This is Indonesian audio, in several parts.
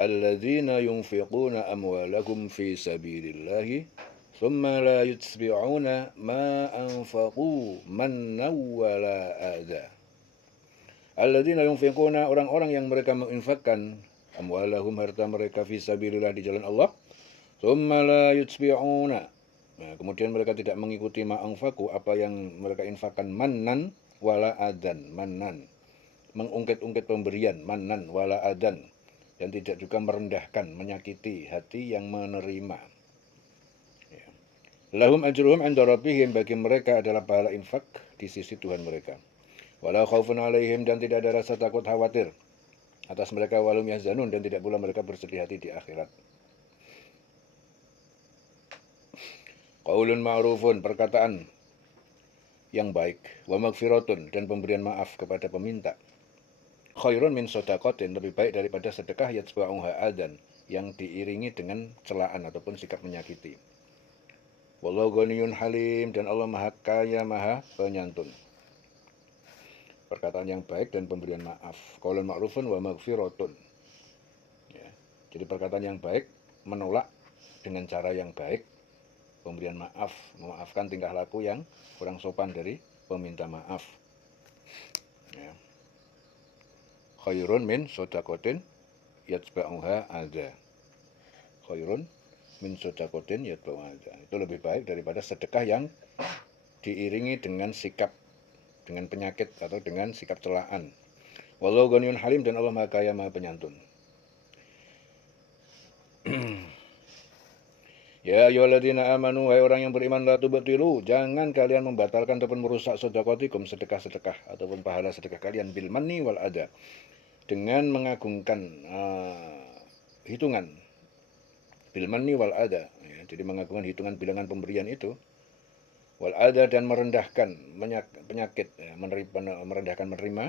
alladzina yunfiquna amwalahum fi sabilillahi thumma la yutbi'una ma anfaqu mannaw wala adza. Alladzina yunfiquna, orang-orang yang mereka menginfakkan amwalahum, harta mereka, fi sabilillah, di jalan Allah, thumma la yutbi'una. Nah, kemudian mereka tidak mengikuti ma'angfaku, apa yang mereka infakkan, mannan wala adan, mannan, mengungkit-ungkit pemberian, mannan wala adan, dan tidak juga merendahkan, menyakiti hati yang menerima. Ya. Lahum ajruhum 'inda rabbihim, bagi mereka adalah pahala infak di sisi Tuhan mereka. Wala khaufun 'alaihim, dan tidak ada rasa takut khawatir atas mereka, walum yahzanun, dan tidak pula mereka bersedih hati di akhirat. Qaulun ma'rufun, perkataan yang baik, wa magfiratun, dan pemberian maaf kepada peminta. Khairun min sodakotin, lebih baik daripada sedekah yatsba'uha adan, yang diiringi dengan celaan ataupun sikap menyakiti. Wallahu ghaniyun halim, dan Allah maha kaya, maha penyantun. Perkataan yang baik dan pemberian maaf. Qaulun ma'rufun wa magfiratun. Ya. Jadi perkataan yang baik, menolak dengan cara yang baik, pemberian maaf, memaafkan tingkah laku yang kurang sopan dari peminta maaf. Ya. Khairun min sodakotin yatsba'uha adza. Khairun min sodakotin yatsba'uha adza. Itu lebih baik daripada sedekah yang diiringi dengan sikap, dengan penyakit atau dengan sikap celaan. Wallahu ghaniyun halim, dan Allah maha kaya, maha penyantun. Ya ayyuhalladzina amanu, hai orang yang beriman, la tubtilu, jangan kalian membatalkan ataupun merusak sedekahatikum, sedekah-sedekah ataupun pahala sedekah kalian, bil manni wal adza, dengan mengagungkan hitungan, bil manni wal adza, ya, jadi mengagungkan hitungan bilangan pemberian itu, wal adza, dan merendahkan penyakit, ya, merendahkan menerima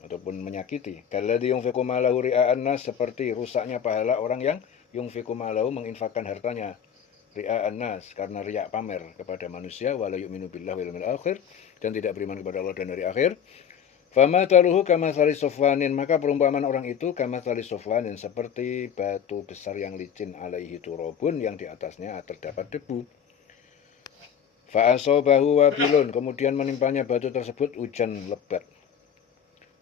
ataupun menyakiti. Kalladzi yunfiqu malahu ria'an nas, seperti rusaknya pahala orang yang yunfiqu malahu, menginfakkan hartanya, ria'an nas, karena riak, pamer kepada manusia, wala yu'minu billahi wal yawmil akhir, dan tidak beriman kepada Allah dan hari akhir. Fama taluhu kamatsali sofwanin, maka perumpamaan orang itu kamatsali sofwanin, seperti batu besar yang licin, alaihi turabun, yang di atasnya terdapat debu. Fa asabahu wabilun, kemudian menimpanya batu tersebut hujan lebat.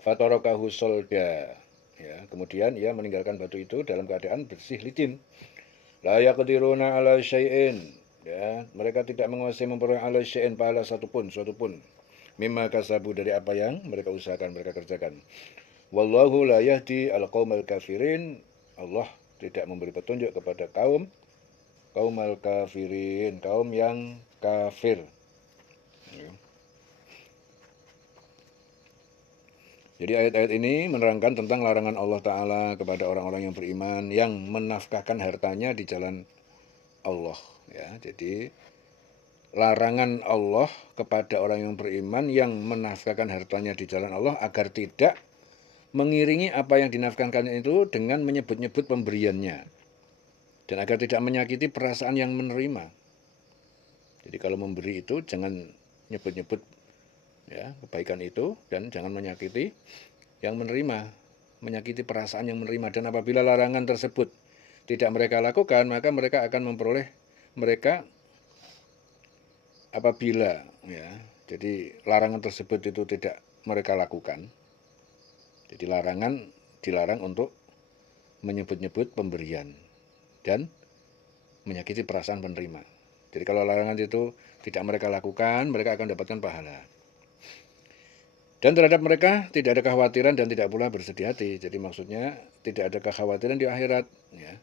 Fatarakahu solda, ya, kemudian ia meninggalkan batu itu dalam keadaan bersih licin. La yaqdiruna ala syai'in, ya, mereka tidak menguasai memperoleh ala syai'in, pahala suatu pun, mimma kasabu, dari apa yang mereka usahakan, mereka kerjakan. Wallahu la yahdi al-qaumal kafirin, Allah tidak memberi petunjuk kepada kaum kafirin, kaum yang kafir. Ya. Jadi ayat-ayat ini menerangkan tentang larangan Allah Ta'ala kepada orang-orang yang beriman yang menafkahkan hartanya di jalan Allah. Ya, jadi larangan Allah kepada orang yang beriman yang menafkahkan hartanya di jalan Allah agar tidak mengiringi apa yang dinafkahkan itu dengan menyebut-nyebut pemberiannya, dan agar tidak menyakiti perasaan yang menerima. Jadi kalau memberi itu jangan nyebut-nyebut, ya, kebaikan itu, dan jangan menyakiti yang menerima, menyakiti perasaan yang menerima. Dan apabila larangan tersebut tidak mereka lakukan, maka mereka akan memperoleh mereka apabila, ya, jadi larangan tersebut itu tidak mereka lakukan. Jadi dilarang untuk menyebut-nyebut pemberian dan menyakiti perasaan penerima. Jadi kalau larangan itu tidak mereka lakukan, mereka akan dapatkan pahala. Dan terhadap mereka tidak ada kekhawatiran dan tidak pula bersedih hati. Jadi maksudnya tidak ada kekhawatiran di akhirat, ya,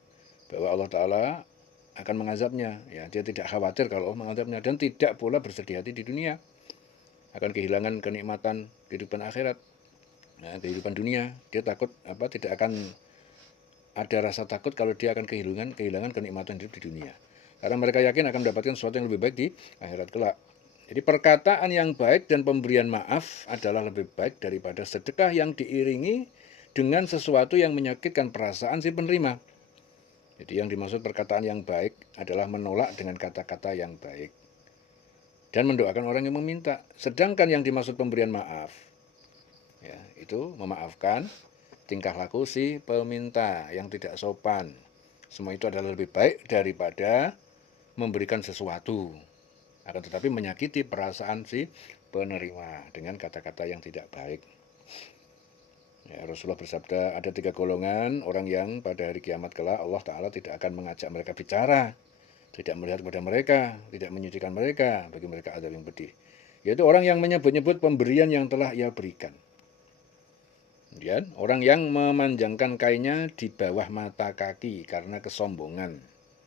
bahwa Allah Ta'ala akan mengazabnya. Ya, dia tidak khawatir kalau Allah mengazabnya, dan tidak pula bersedih hati di dunia akan kehilangan kenikmatan kehidupan akhirat. Nah, kehidupan dunia dia takut tidak akan ada rasa takut kalau dia akan kehilangan kenikmatan hidup di dunia. Karena mereka yakin akan mendapatkan sesuatu yang lebih baik di akhirat kelak. Jadi perkataan yang baik dan pemberian maaf adalah lebih baik daripada sedekah yang diiringi dengan sesuatu yang menyakitkan perasaan si penerima. Jadi yang dimaksud perkataan yang baik adalah menolak dengan kata-kata yang baik dan mendoakan orang yang meminta. Sedangkan yang dimaksud pemberian maaf, ya, itu memaafkan tingkah laku si peminta yang tidak sopan. Semua itu adalah lebih baik daripada memberikan sesuatu, akan tetapi menyakiti perasaan si penerima dengan kata-kata yang tidak baik. Ya, Rasulullah bersabda, ada 3 golongan orang yang pada hari kiamat kelak Allah Ta'ala tidak akan mengajak mereka bicara, tidak melihat kepada mereka, tidak menyucikan mereka, bagi mereka azab yang pedih. Yaitu orang yang menyebut-nyebut pemberian yang telah ia berikan. Kemudian orang yang memanjangkan kainnya di bawah mata kaki karena kesombongan.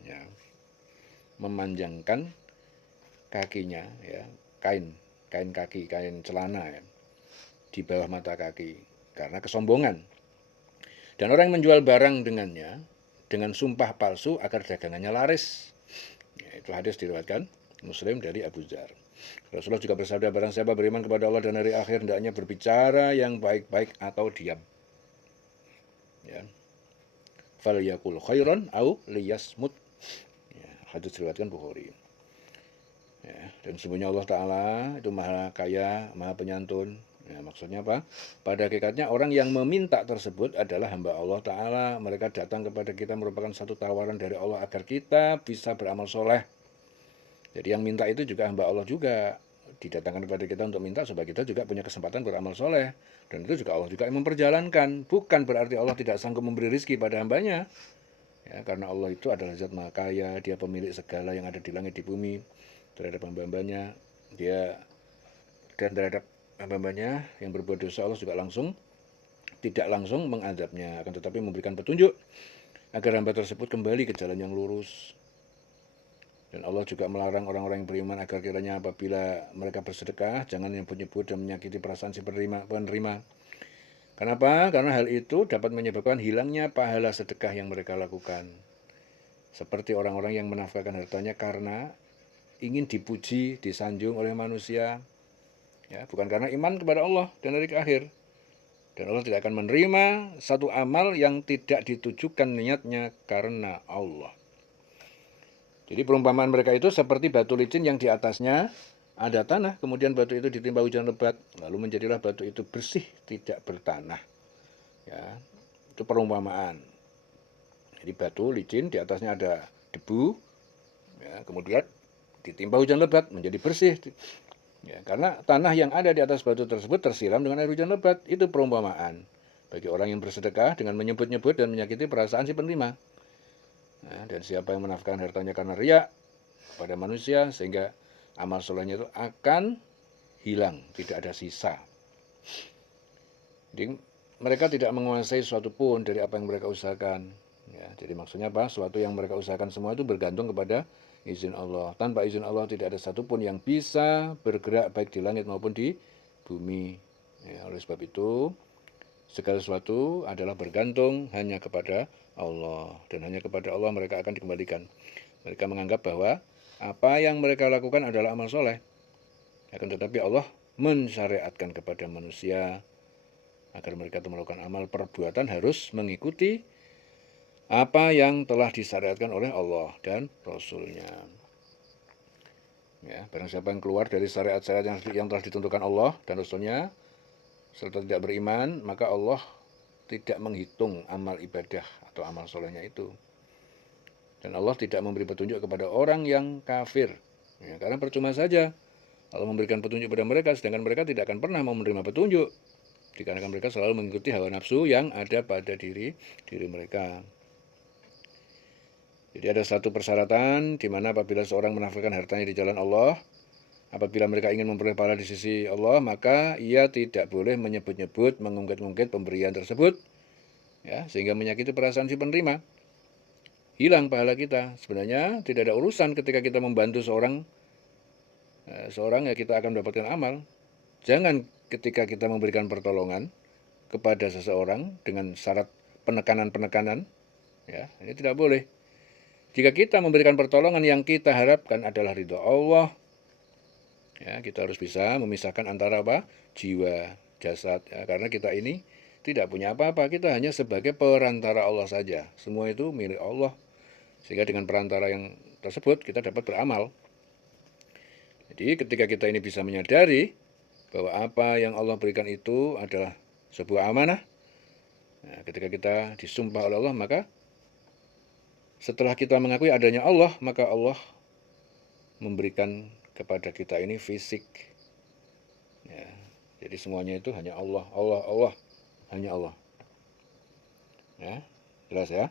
Ya. Memanjangkan kakinya, ya, kain kaki, kain celana, ya, di bawah mata kaki karena kesombongan. Dan orang yang menjual barang dengannya dengan sumpah palsu agar dagangannya laris. Ya, itu hadis diriwayatkan Muslim dari Abu Dzar. Rasulullah juga bersabda, barang siapa beriman kepada Allah dan hari akhir, hendaknya berbicara yang baik-baik atau diam. Ya. Falyakul khairan au liyasmut. Ya, hadis diriwayatkan Bukhari. Ya, dan sesungguhnya Allah Ta'ala itu maha kaya, maha penyantun. Ya, maksudnya apa? Pada hakikatnya orang yang meminta tersebut adalah hamba Allah Ta'ala. Mereka datang kepada kita merupakan satu tawaran dari Allah agar kita bisa beramal soleh. Jadi yang minta itu juga hamba Allah juga. Didatangkan kepada kita untuk minta supaya kita juga punya kesempatan beramal soleh. Dan itu juga Allah juga yang memperjalankan. Bukan berarti Allah tidak sanggup memberi rizki pada hambanya. Ya, karena Allah itu adalah zat maha kaya. Dia pemilik segala yang ada di langit di bumi. Terhadap hamba-hambanya, dia dan terhadap hamba-hambanya yang berbuat dosa, Allah juga tidak langsung mengadabnya, akan tetapi memberikan petunjuk agar hamba tersebut kembali ke jalan yang lurus. Dan Allah juga melarang orang-orang yang beriman agar kiranya apabila mereka bersedekah jangan nyebut-nyebut dan menyakiti perasaan si penerima. Kenapa? Karena hal itu dapat menyebabkan hilangnya pahala sedekah yang mereka lakukan. Seperti orang-orang yang menafkahkan hartanya karena ingin dipuji, disanjung oleh manusia, ya, bukan karena iman kepada Allah dan hari akhir. Dan Allah tidak akan menerima satu amal yang tidak ditujukan niatnya karena Allah. Jadi perumpamaan mereka itu seperti batu licin yang di atasnya ada tanah, kemudian batu itu ditimpa hujan lebat, lalu menjadilah batu itu bersih, tidak bertanah. Ya, itu perumpamaan. Jadi batu licin di atasnya ada debu, ya, kemudian ditimpa hujan lebat menjadi bersih. Ya, karena tanah yang ada di atas batu tersebut tersiram dengan air hujan lebat. Itu perumpamaan bagi orang yang bersedekah dengan menyebut-nyebut dan menyakiti perasaan si penerima. Nah, dan siapa yang menafkahkan hartanya karena riya pada manusia sehingga amal solehnya itu akan hilang, tidak ada sisa. Jadi mereka tidak menguasai sesuatu pun dari apa yang mereka usahakan. Ya, jadi maksudnya apa? Sesuatu yang mereka usahakan semua itu bergantung kepada izin Allah. Tanpa izin Allah tidak ada satupun yang bisa bergerak baik di langit maupun di bumi. Ya, oleh sebab itu segala sesuatu adalah bergantung hanya kepada Allah. Dan hanya kepada Allah mereka akan dikembalikan. Mereka menganggap bahwa apa yang mereka lakukan adalah amal soleh. Akan tetapi Allah mensyariatkan kepada manusia agar mereka melakukan amal perbuatan harus mengikuti apa yang telah disyariatkan oleh Allah dan Rasul-Nya. Ya, barang siapa yang keluar dari syariat-syariat yang telah ditentukan Allah dan Rasul-Nya serta tidak beriman, maka Allah tidak menghitung amal ibadah atau amal solehnya itu. Dan Allah tidak memberi petunjuk kepada orang yang kafir. Ya, karena percuma saja Allah memberikan petunjuk kepada mereka, sedangkan mereka tidak akan pernah mau menerima petunjuk. Dikarenakan mereka selalu mengikuti hawa nafsu yang ada pada diri mereka. Jadi ada satu persyaratan di mana apabila seorang menafkahkan hartanya di jalan Allah, apabila mereka ingin memperoleh pahala di sisi Allah, maka ia tidak boleh menyebut-nyebut, mengungkit-ungkit pemberian tersebut, ya, sehingga menyakiti perasaan si penerima. Hilang pahala kita. Sebenarnya tidak ada urusan ketika kita membantu seorang ya kita akan mendapatkan amal. Jangan ketika kita memberikan pertolongan kepada seseorang dengan syarat penekanan-penekanan, ya, ini tidak boleh. Jika kita memberikan pertolongan yang kita harapkan adalah ridho Allah, ya, kita harus bisa memisahkan antara apa? Jiwa, jasad, ya, karena kita ini tidak punya apa-apa, kita hanya sebagai perantara Allah saja. Semua itu milik Allah. Sehingga dengan perantara yang tersebut kita dapat beramal. Jadi ketika kita ini bisa menyadari bahwa apa yang Allah berikan itu adalah sebuah amanah, Nah, ketika kita disumpah oleh Allah, maka setelah kita mengakui adanya Allah, maka Allah memberikan kepada kita ini fisik. Ya, jadi semuanya itu hanya Allah, Allah, Allah, hanya Allah. Ya, jelas ya.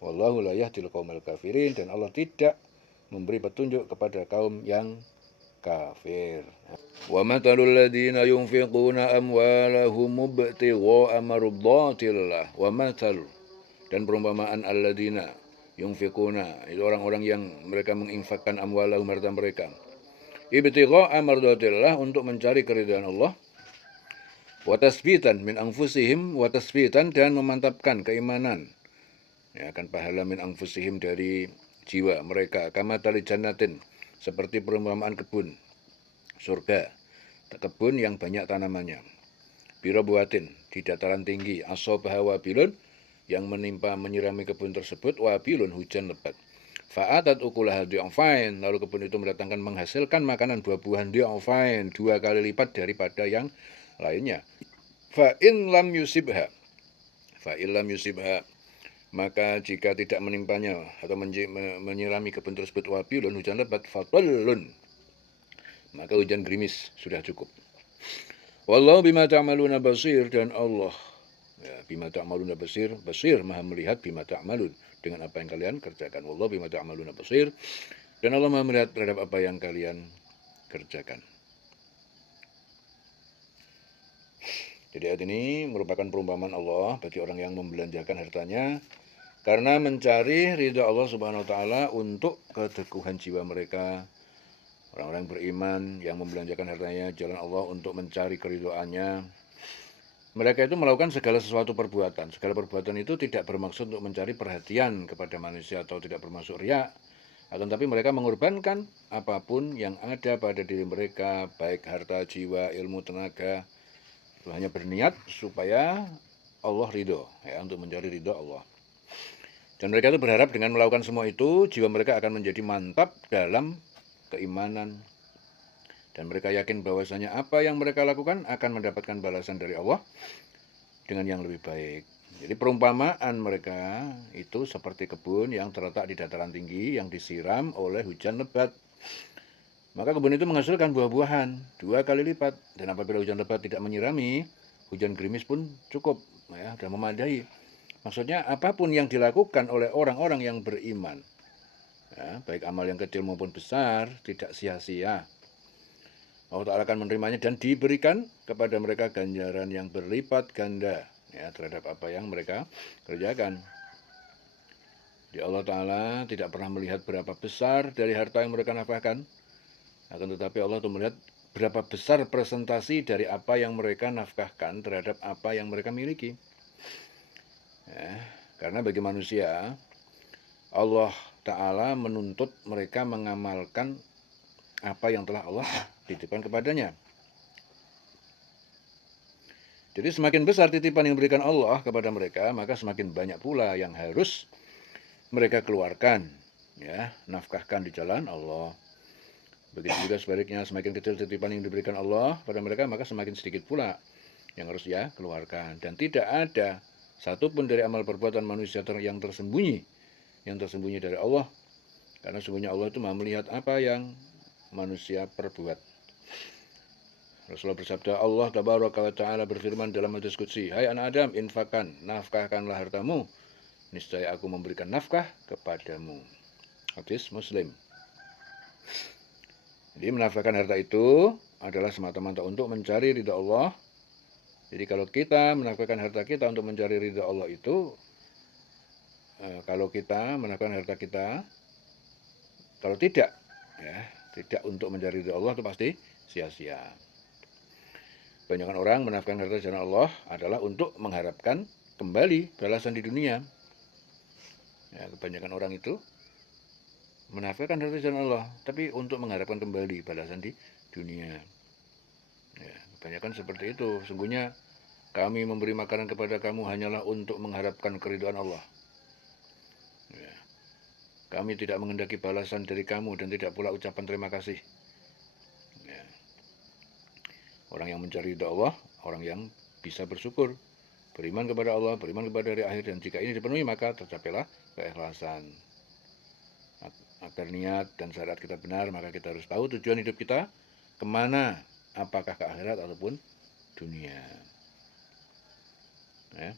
Wallahu la yahdil qaumal kafirin, dan Allah tidak memberi petunjuk kepada kaum yang kafir. Wa matalul ladzina yunfiquna amwalahum mubtigha'a mardhatillah wa matal, dan perumpamaan alladzina yunfiquna, itu orang-orang yang mereka menginfakkan amwalahum, harta mereka, ibtigha'a mardhatillah, untuk mencari keridhaan Allah, wa tasbitan min anfusihim, wa tasbitan, dan memantapkan keimanan, ya, akan pahala min anfusihim, dari jiwa mereka, kama tali jannatin, seperti perumpamaan kebun surga, kebun yang banyak tanamannya, birabuatin, di dataran tinggi, asobaha wabilun, yang menimpa menyirami kebun tersebut, wabilun, hujan lebat, fa'atat ukulaha di'afain, lalu kebun itu mendatangkan, menghasilkan makanan buah-buahan di'afain, 2 kali lipat daripada yang lainnya. Fa'in lam yusibha, maka jika tidak menimpanya atau menyirami kebun tersebut wabilun, hujan lebat, fatallun, maka hujan gerimis sudah cukup. Wallahu bima ta'maluna basir, dan Allah, ya, bima ta'maluna basir, basir maha melihat, bima ta'malun, dengan apa yang kalian kerjakan. Wallahu bima ta'maluna basir, dan Allah maha melihat terhadap apa yang kalian kerjakan. Jadi ayat ini merupakan perumpamaan Allah bagi orang yang membelanjakan hartanya karena mencari ridha Allah Subhanahu wa taala untuk keteguhan jiwa mereka. Orang-orang beriman yang membelanjakan hartanya jalan Allah untuk mencari keridhaannya, mereka itu melakukan segala sesuatu perbuatan. Segala perbuatan itu tidak bermaksud untuk mencari perhatian kepada manusia atau tidak bermaksud riya, akan tapi mereka mengorbankan apapun yang ada pada diri mereka, baik harta, jiwa, ilmu, tenaga, itu hanya berniat supaya Allah ridho, ya, untuk mencari ridho Allah. Dan mereka itu berharap dengan melakukan semua itu, jiwa mereka akan menjadi mantap dalam keimanan. Dan mereka yakin bahwasanya apa yang mereka lakukan akan mendapatkan balasan dari Allah dengan yang lebih baik. Jadi perumpamaan mereka itu seperti kebun yang terletak di dataran tinggi yang disiram oleh hujan lebat. Maka kebun itu menghasilkan buah-buahan 2 kali lipat. Dan apabila hujan lebat tidak menyirami, hujan gerimis pun cukup, ya, sudah memadai. Maksudnya apapun yang dilakukan oleh orang-orang yang beriman, ya, baik amal yang kecil maupun besar, tidak sia-sia. Allah Ta'ala akan menerimanya dan diberikan kepada mereka ganjaran yang berlipat ganda, ya, terhadap apa yang mereka kerjakan. Jadi Allah Ta'ala tidak pernah melihat berapa besar dari harta yang mereka nafkahkan, akan tetapi Allah itu melihat berapa besar presentasi dari apa yang mereka nafkahkan terhadap apa yang mereka miliki. Ya, karena bagi manusia, Allah Ta'ala menuntut mereka mengamalkan apa yang telah Allah titipkan kepadanya. Jadi semakin besar titipan yang diberikan Allah kepada mereka, maka semakin banyak pula yang harus mereka keluarkan, ya, nafkahkan di jalan Allah. Begitu juga sebaliknya, semakin kecil titipan yang diberikan Allah pada mereka, maka semakin sedikit pula yang harus ya keluarkan. Dan tidak ada satupun dari amal perbuatan manusia yang tersembunyi dari Allah, karena sesungguhnya Allah itu maha melihat apa yang manusia perbuat. Rasulullah bersabda, Allah tabaraka wa ta'ala berfirman dalam hadis qudsi, hai anak Adam, infakkan, nafkahkanlah hartamu, niscaya aku memberikan nafkah kepadamu. Hadis Muslim. Jadi menafkahkan harta itu adalah semata-mata untuk mencari ridha Allah. Jadi kalau kita menafkahkan harta kita untuk mencari ridha Allah itu, kalau kita menafkahkan harta kita, kalau tidak, ya, tidak untuk mencari ridha Allah, itu pasti sia-sia. Kebanyakan orang menafkahkan harta jalan Allah adalah untuk mengharapkan kembali balasan di dunia. Ya, kebanyakan orang itu menafkahkan harta jalan Allah, tapi untuk mengharapkan kembali balasan di dunia. Ya, kebanyakan seperti itu. Sungguhnya kami memberi makanan kepada kamu hanyalah untuk mengharapkan keridhaan Allah. Ya, kami tidak menghendaki balasan dari kamu dan tidak pula ucapan terima kasih. Ya. Orang yang mencari ridha Allah, orang yang bisa bersyukur beriman kepada Allah, beriman kepada hari akhir, dan jika ini dipenuhi maka tercapailah keikhlasan. Agar niat dan syariat kita benar, maka kita harus tahu tujuan hidup kita kemana, apakah ke akhirat ataupun dunia. Ya.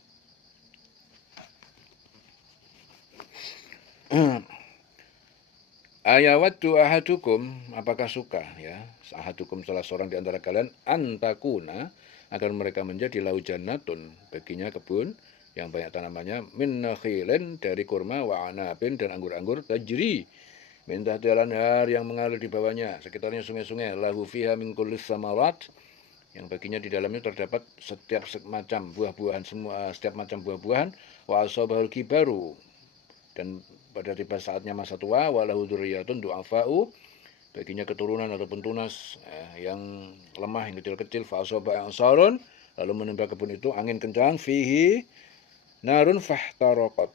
Ayawaddu ahadukum, apakah suka ya ahadukum salah seorang di antara kalian antakuna agar mereka menjadi lahu jannatun, baginya kebun yang banyak tanamannya, min nakhilin dari kurma, wa anabin dan anggur-anggur, tajri min tahtiha al-anhar yang mengalir di bawahnya sekitarnya sungai-sungai, lahu fiha min kulli samarat yang baginya di dalamnya terdapat setiap macam buah-buahan, setiap macam buah-buahan, wa asabahul kibaru dan pada tiba saatnya masa tua, walahu dzurriyyatun du'afa'u baginya keturunan ataupun tunas yang lemah, yang kecil-kecil, fa asaba ansarun lalu menimpa kebun itu angin kencang, fihi narun fahtaraqat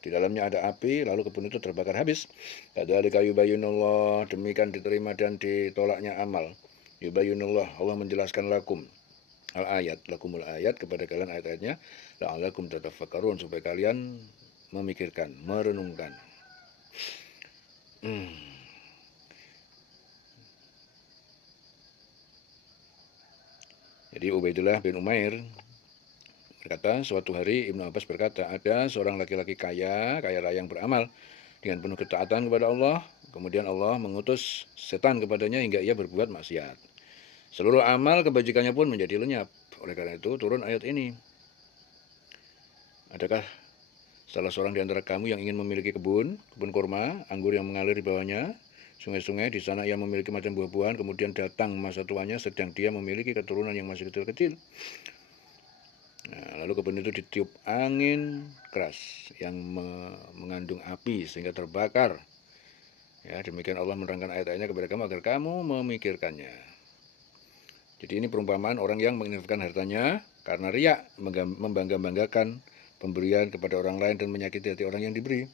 di dalamnya ada api lalu kebun itu terbakar habis. Kadzalika yubayyinullah, demikian diterima dan ditolaknya amal. Yubayyinullah, Allah menjelaskan lakum al ayat, lakumul ayat kepada kalian ayat-ayatnya, la'allakum tatafakkarun supaya kalian memikirkan, merenungkan. Jadi Ubaidillah bin Umair berkata, suatu hari Ibnu Abbas berkata, ada seorang laki-laki kaya raya yang beramal dengan penuh ketaatan kepada Allah, kemudian Allah mengutus setan kepadanya hingga ia berbuat maksiat. Seluruh amal kebajikannya pun menjadi lenyap. Oleh karena itu turun ayat ini. Adakah salah seorang di antara kamu yang ingin memiliki kebun kurma, anggur yang mengalir di bawahnya, sungai-sungai, di sana ia memiliki macam buah-buahan, kemudian datang masa tuanya sedang dia memiliki keturunan yang masih kecil-kecil. Lalu kebun itu ditiup angin keras yang mengandung api sehingga terbakar. Ya, demikian Allah menerangkan ayat-ayatnya kepada kamu agar kamu memikirkannya. Jadi ini perumpamaan orang yang menginfakkan hartanya karena riya, membangga-banggakan pemberian kepada orang lain dan menyakiti hati orang yang diberi.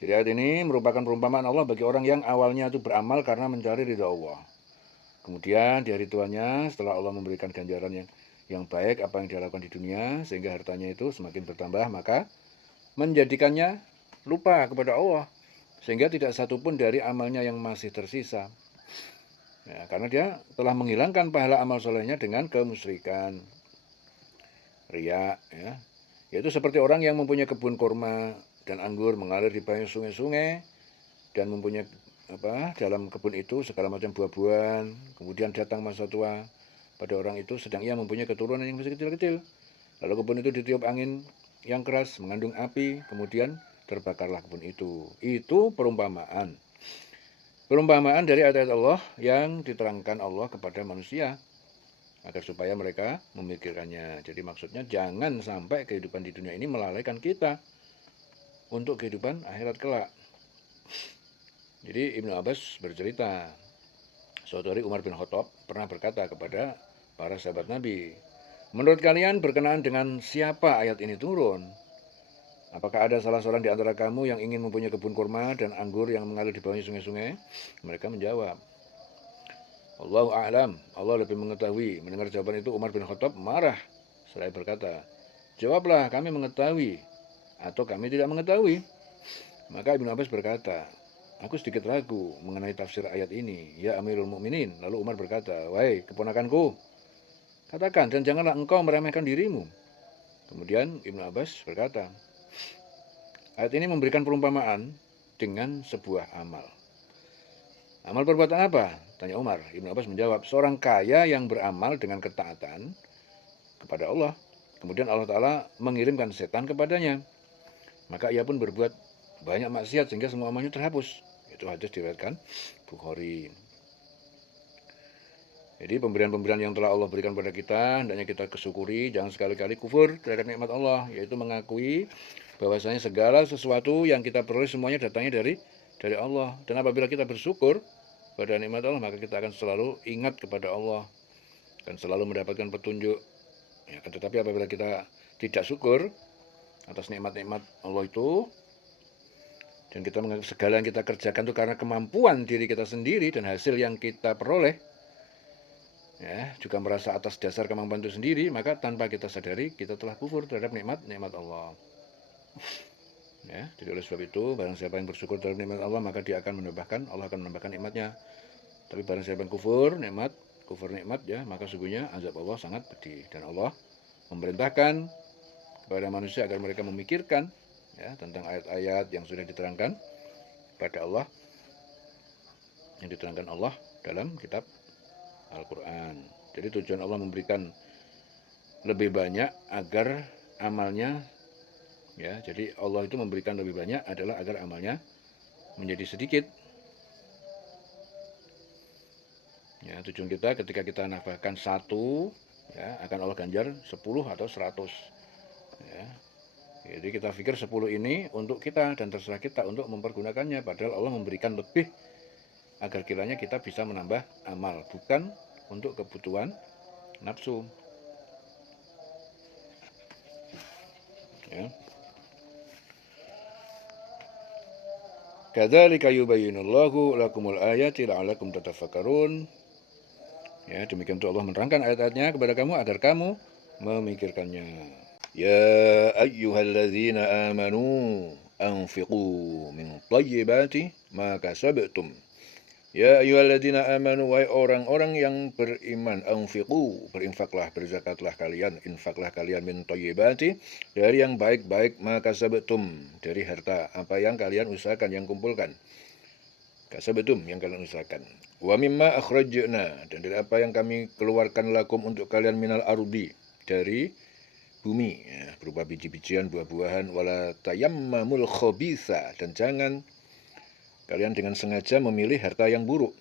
Jadi ayat ini merupakan perumpamaan Allah bagi orang yang awalnya itu beramal karena mencari ridha Allah. Kemudian di hari tuanya setelah Allah memberikan ganjaran yang baik apa yang dia lakukan di dunia sehingga hartanya itu semakin bertambah, maka menjadikannya lupa kepada Allah sehingga tidak satupun dari amalnya yang masih tersisa. Ya, karena dia telah menghilangkan pahala amal solehnya dengan kemusyrikan, riya, ya. Yaitu seperti orang yang mempunyai kebun kurma dan anggur mengalir di banyak sungai-sungai dan mempunyai dalam kebun itu segala macam buah-buahan, kemudian datang masa tua pada orang itu sedang ia mempunyai keturunan yang masih kecil-kecil. Lalu kebun itu ditiup angin yang keras mengandung api, kemudian terbakarlah kebun itu. Itu perumpamaan dari ayat-ayat Allah yang diterangkan Allah kepada manusia agar supaya mereka memikirkannya. Jadi maksudnya jangan sampai kehidupan di dunia ini melalaikan kita untuk kehidupan akhirat kelak. Jadi Ibnu Abbas bercerita, suatu hari Umar bin Khattab pernah berkata kepada para sahabat Nabi, menurut kalian berkenaan dengan siapa ayat ini turun? Apakah ada salah seorang di antara kamu yang ingin mempunyai kebun kurma dan anggur yang mengalir di bawahnya sungai-sungai? Mereka menjawab, Allahu a'lam, Allah lebih mengetahui. Mendengar jawaban itu Umar bin Khattab marah. Seraya berkata, jawablah, kami mengetahui atau kami tidak mengetahui. Maka Ibnu Abbas berkata, aku sedikit ragu mengenai tafsir ayat ini, ya Amirul Mukminin. Lalu Umar berkata, wahai keponakanku, katakan dan janganlah engkau meremehkan dirimu. Kemudian Ibnu Abbas berkata, ayat ini memberikan perumpamaan dengan sebuah amal. Amal perbuatan apa? Tanya Umar. Ibnu Abbas menjawab, seorang kaya yang beramal dengan ketaatan kepada Allah. Kemudian Allah Ta'ala mengirimkan setan kepadanya. Maka ia pun berbuat banyak maksiat sehingga semua amalnya terhapus. Itu hadis diriwayatkan Bukhari. Jadi pemberian-pemberian yang telah Allah berikan pada kita, hendaknya kita kesyukuri, jangan sekali-kali kufur terhadap nikmat Allah, yaitu mengakui bahwasanya segala sesuatu yang kita peroleh semuanya datangnya dari Allah. Dan apabila kita bersyukur pada nikmat Allah, maka kita akan selalu ingat kepada Allah dan selalu mendapatkan petunjuk. Ya, tetapi apabila kita tidak syukur atas nikmat-nikmat Allah itu, dan kita menganggap segala yang kita kerjakan itu karena kemampuan diri kita sendiri dan hasil yang kita peroleh, ya, juga merasa atas dasar kemampuan itu sendiri, maka tanpa kita sadari kita telah kufur terhadap nikmat Allah. Ya, jadi oleh sebab itu, barang siapa yang bersyukur terhadap nikmat Allah, maka dia akan menambahkan, Allah akan menambahkan nikmatnya. Tapi barang siapa yang kufur nikmat, ya, maka sungguhnya azab Allah sangat pedih. Dan Allah memerintahkan kepada manusia agar mereka memikirkan, ya, tentang ayat-ayat yang sudah diterangkan pada Allah, yang diterangkan Allah dalam kitab Al-Quran. Jadi tujuan Allah memberikan lebih banyak agar amalnya, ya, jadi Allah itu memberikan lebih banyak adalah agar amalnya menjadi sedikit. Ya, tujuan kita ketika kita nafkahkan 1, ya, akan Allah ganjar 10 atau 100. Ya. Jadi kita pikir 10 ini untuk kita dan terserah kita untuk mempergunakannya, padahal Allah memberikan lebih agar kiranya kita bisa menambah amal, bukan untuk kebutuhan nafsu. Ya. Kadzalika yubayyinullahu lakumul ayati la'allakum tatafakkarun. Ya, demikian untuk Allah menerangkan ayat-ayatnya kepada kamu agar kamu memikirkannya. Ya ayyuhalladzina amanu anfiqu min thayyibati ma kasabtum. Ya ayyuhalladzina amanu, wahai orang-orang yang beriman, anfiqu, berinfaklah, berzakatlah kalian, infaklah kalian min thayyibati, dari yang baik-baik, ma kasabtum, dari harta apa yang kalian usahakan, yang kumpulkan. Kasabtum, yang kalian usahakan. Wa mimma akhrajna, dan dari apa yang kami keluarkan lakum untuk kalian, minal ardi, dari bumi, ya, berupa biji-bijian, buah-buahan. Wala tayammamul khabitha, dan jangan kalian dengan sengaja memilih harta yang buruk,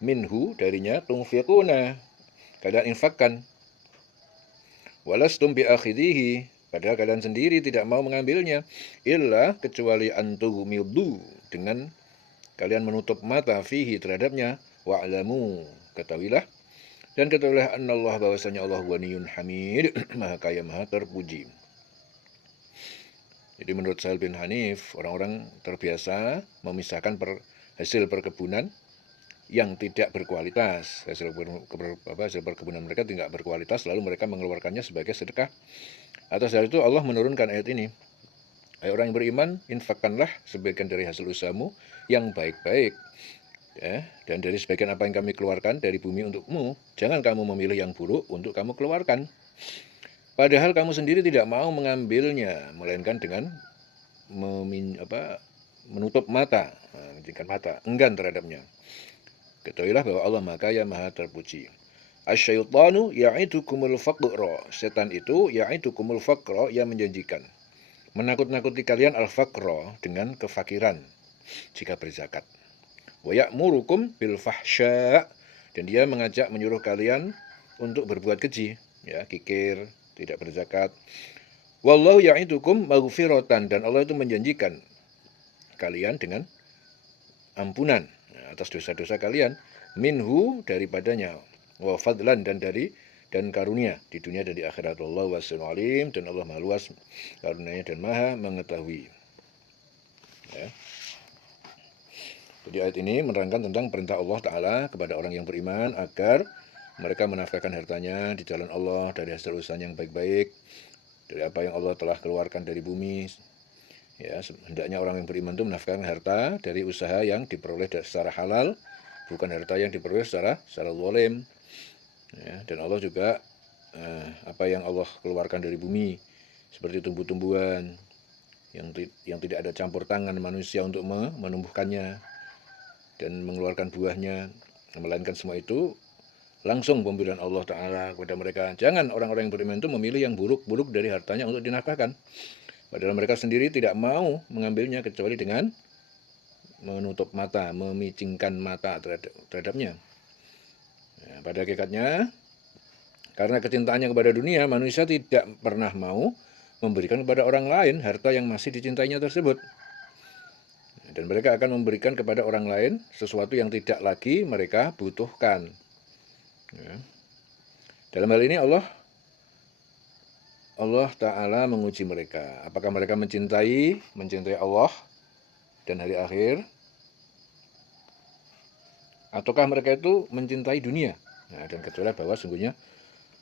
minhu, darinya, tunfiquna, kalian infakkan. Walastum biakhidhihi, padahal kalian sendiri tidak mau mengambilnya, illa, kecuali antuhumidu, dengan kalian menutup mata, fihi, terhadapnya. Wa'lamu, ketahuilah, dan ketahuilah, annallah, bahwasanya Allah ghaniyun hamid, maha kaya, maha terpuji. Jadi menurut Sahal bin Hanif, orang-orang terbiasa memisahkan hasil perkebunan yang tidak berkualitas. Hasil perkebunan mereka tidak berkualitas, lalu mereka mengeluarkannya sebagai sedekah. Atas hal itu Allah menurunkan ayat ini. Hai orang yang beriman, infakkanlah sebagian dari hasil usahamu yang baik-baik, ya, dan dari sebagian apa yang kami keluarkan dari bumi untukmu. Jangan kamu memilih yang buruk untuk kamu keluarkan, padahal kamu sendiri tidak mau mengambilnya, melainkan dengan menutup mata, menjadikan mata enggan terhadapnya. Ketahuilah bahwa Allah maha kaya, maha terpuji. Asyaitanu ya'idukumul faqra, setan itu ya'idukumul faqra, yang menjanjikan, menakut-nakuti kalian, al-faqra, dengan kefakiran jika berzakat. Wa ya'murukum bil fahsya, dan dia mengajak, menyuruh kalian untuk berbuat keji, ya, kikir, tidak berzakat. Wallahu ya'idukum maghfiratan, dan Allah itu menjanjikan kalian dengan ampunan atas dosa-dosa kalian, minhu, daripadanya, wa fadlan, dan karunia di dunia dan di akhirat. Wallahu wasi'un alim, dan Allah maha luas karunianya dan maha mengetahui. Ya. Jadi ayat ini menerangkan tentang perintah Allah Ta'ala kepada orang yang beriman agar mereka menafkahkan hartanya di jalan Allah dari hasil usaha yang baik-baik, dari apa yang Allah telah keluarkan dari bumi. Ya, hendaknya orang yang beriman itu menafkahkan harta dari usaha yang diperoleh secara halal, bukan harta yang diperoleh secara zalim. Ya, dan Allah juga apa yang Allah keluarkan dari bumi, seperti tumbuh-tumbuhan yang tidak ada campur tangan manusia untuk menumbuhkannya dan mengeluarkan buahnya, melainkan semua itu langsung pemberian Allah Ta'ala kepada mereka. Jangan orang-orang yang beriman itu memilih yang buruk-buruk dari hartanya untuk dinafkahkan, padahal mereka sendiri tidak mau mengambilnya kecuali dengan menutup mata, memicingkan mata terhadapnya. Ya, pada hakikatnya, karena kecintaannya kepada dunia, manusia tidak pernah mau memberikan kepada orang lain harta yang masih dicintainya tersebut. Dan mereka akan memberikan kepada orang lain sesuatu yang tidak lagi mereka butuhkan. Ya. Dalam hal ini Allah Ta'ala menguji mereka. Apakah mereka mencintai Allah dan hari akhir, Ataukah mereka itu mencintai dunia? Nah, dan ketahuilah bahwa sungguhnya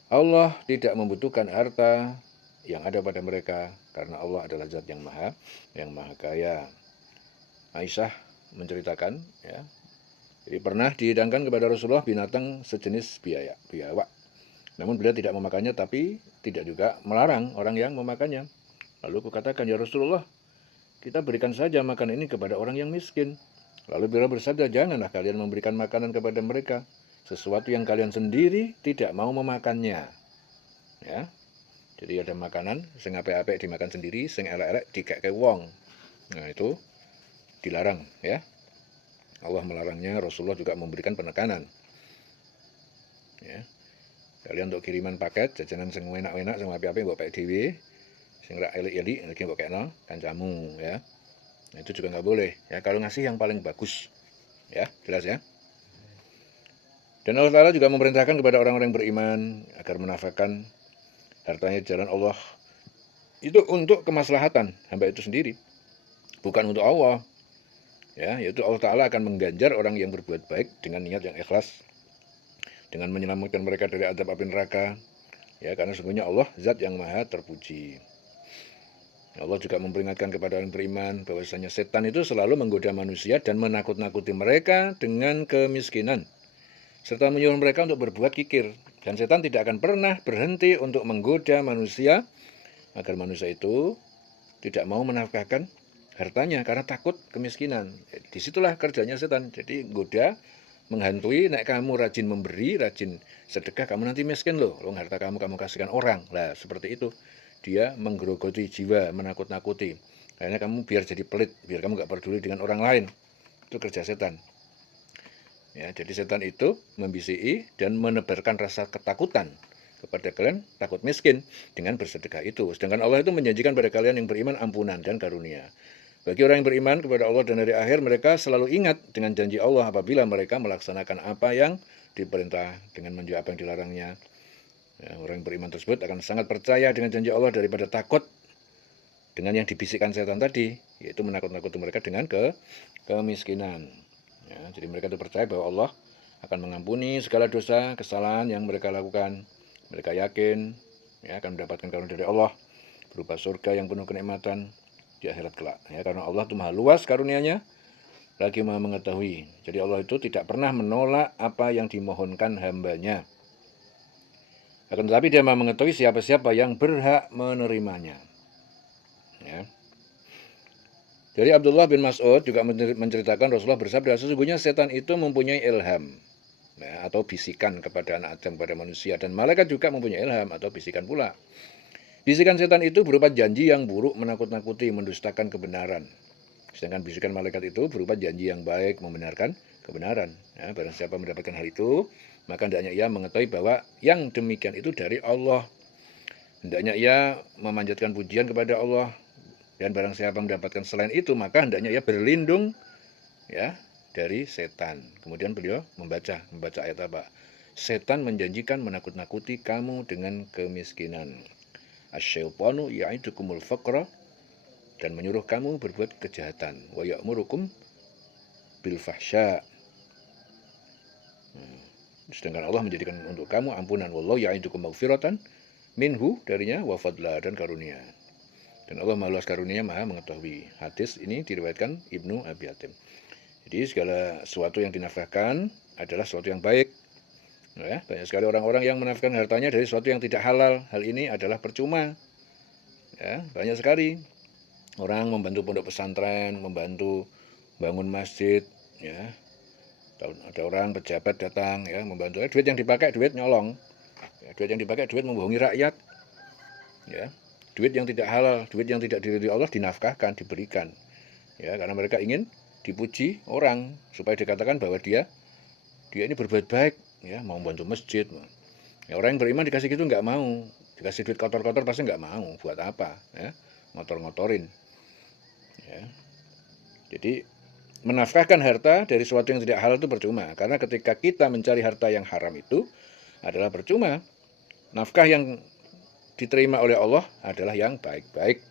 Allah tidak membutuhkan harta yang ada pada mereka karena Allah adalah zat yang maha kaya. Aisyah menceritakan, ya, jadi pernah dihidangkan kepada Rasulullah binatang sejenis biawak. Namun beliau tidak memakannya, tapi tidak juga melarang orang yang memakannya. Lalu kukatakan, ya Rasulullah, kita berikan saja makan ini kepada orang yang miskin. Lalu beliau bersabda, janganlah kalian memberikan makanan kepada mereka sesuatu yang kalian sendiri tidak mau memakannya. Ya, jadi ada makanan sing apik-apik dimakan sendiri, sing elek-elek dikeke wong. Nah, itu dilarang, ya. Allah melarangnya, Rasulullah juga memberikan penekanan. Ya. Kalian untuk kiriman paket jajanan sing enak-enak sing apik-apik mbok pek dhewe, sing ra elik-elik lagi mbok kekno kancamu, ya. Nah, itu juga nggak boleh, ya. Kalau ngasih yang paling bagus, ya, jelas ya. Dan Allah Ta'ala juga memerintahkan kepada orang-orang beriman agar menafkahkan hartanya di jalan Allah itu untuk kemaslahatan hamba itu sendiri, bukan untuk Allah. Ya, yaitu Allah Ta'ala akan mengganjar orang yang berbuat baik dengan niat yang ikhlas, dengan menyelamatkan mereka dari azab api neraka. Ya, karena sesungguhnya Allah zat yang maha terpuji. Allah juga memperingatkan kepada orang beriman bahwasanya setan itu selalu menggoda manusia dan menakut-nakuti mereka dengan kemiskinan, serta menyuruh mereka untuk berbuat kikir. Dan setan tidak akan pernah berhenti untuk menggoda manusia agar manusia itu tidak mau menafkahkan hartanya karena takut kemiskinan. Disitulah kerjanya setan. Jadi goda, menghantui, nek kamu rajin memberi, rajin sedekah, kamu nanti miskin loh. Harta kamu kasihkan orang. Lah, seperti itu. Dia menggerogoti jiwa, menakut-nakuti. Akhirnya kamu biar jadi pelit, biar kamu gak peduli dengan orang lain. Itu kerja setan. Ya, jadi setan itu membisiki dan menebarkan rasa ketakutan kepada kalian, takut miskin dengan bersedekah itu. Sedangkan Allah itu menjanjikan pada kalian yang beriman ampunan dan karunia. Bagi orang yang beriman kepada Allah dan hari akhir, mereka selalu ingat dengan janji Allah apabila mereka melaksanakan apa yang diperintah dengan menjauhi apa yang dilarangnya. Ya, orang yang beriman tersebut akan sangat percaya dengan janji Allah daripada takut dengan yang dibisikkan setan tadi, yaitu menakut-nakuti mereka dengan kemiskinan. Ya, jadi mereka itu percaya bahwa Allah akan mengampuni segala dosa, kesalahan yang mereka lakukan. Mereka yakin, ya, akan mendapatkan karunia dari Allah berupa surga yang penuh kenikmatan di akhirat kelak. Ya, karena Allah itu maha luas karunianya, lagi maha mengetahui. Jadi Allah itu tidak pernah menolak apa yang dimohonkan hambanya. Akan tetapi dia maha mengetahui siapa-siapa yang berhak menerimanya. Ya. Dari Abdullah bin Mas'ud juga menceritakan Rasulullah bersabda, sesungguhnya setan itu mempunyai ilham, ya, atau bisikan kepada anak Adam, kepada manusia, dan malaikat juga mempunyai ilham atau bisikan pula. Bisikan setan itu berupa janji yang buruk, menakut-nakuti, mendustakan kebenaran. Sedangkan bisikan malaikat itu berupa janji yang baik, membenarkan kebenaran. Ya, barang siapa mendapatkan hal itu, maka hendaknya ia mengetahui bahwa yang demikian itu dari Allah. Hendaknya ia memanjatkan pujian kepada Allah. Dan barang siapa mendapatkan selain itu, maka hendaknya ia berlindung, ya, dari setan. Kemudian beliau membaca ayat apa? Setan menjanjikan menakut-nakuti kamu dengan kemiskinan. Asyaitanu ya'idukumul faqra, dan menyuruh kamu berbuat kejahatan. Wa ya'murukum bil fahsya. Sedangkan Allah menjadikan untuk kamu ampunan. Wallahu ya'idukum maghfiratan minhu, darinya, wa fadla, dan karunia. Dan Allah maha luas karunia, maha mengetahui. Hadis ini diriwayatkan Ibnu Abi Hatim. Jadi segala sesuatu yang dinafkahkan adalah sesuatu yang baik. Ya, banyak sekali orang-orang yang menafkahkan hartanya dari sesuatu yang tidak halal. Hal ini adalah percuma. Ya, banyak sekali orang membantu pondok pesantren, membantu bangun masjid. Ya, ada orang pejabat datang, ya, membantu. Duit yang dipakai duit nyolong. Ya, duit yang dipakai duit membohongi rakyat. Ya, duit yang tidak halal, duit yang tidak diridhoi Allah dinafkahkan, diberikan. Ya, karena mereka ingin dipuji orang supaya dikatakan bahwa dia ini berbuat baik, ya, mau bantu masjid. Ya, orang yang beriman dikasih gitu nggak mau, dikasih duit kotor-kotor pasti nggak mau. Buat apa? Ya, ngotor-ngotorin. Ya. Jadi menafkahkan harta dari sesuatu yang tidak halal itu percuma, karena ketika kita mencari harta yang haram itu adalah percuma. Nafkah yang diterima oleh Allah adalah yang baik-baik.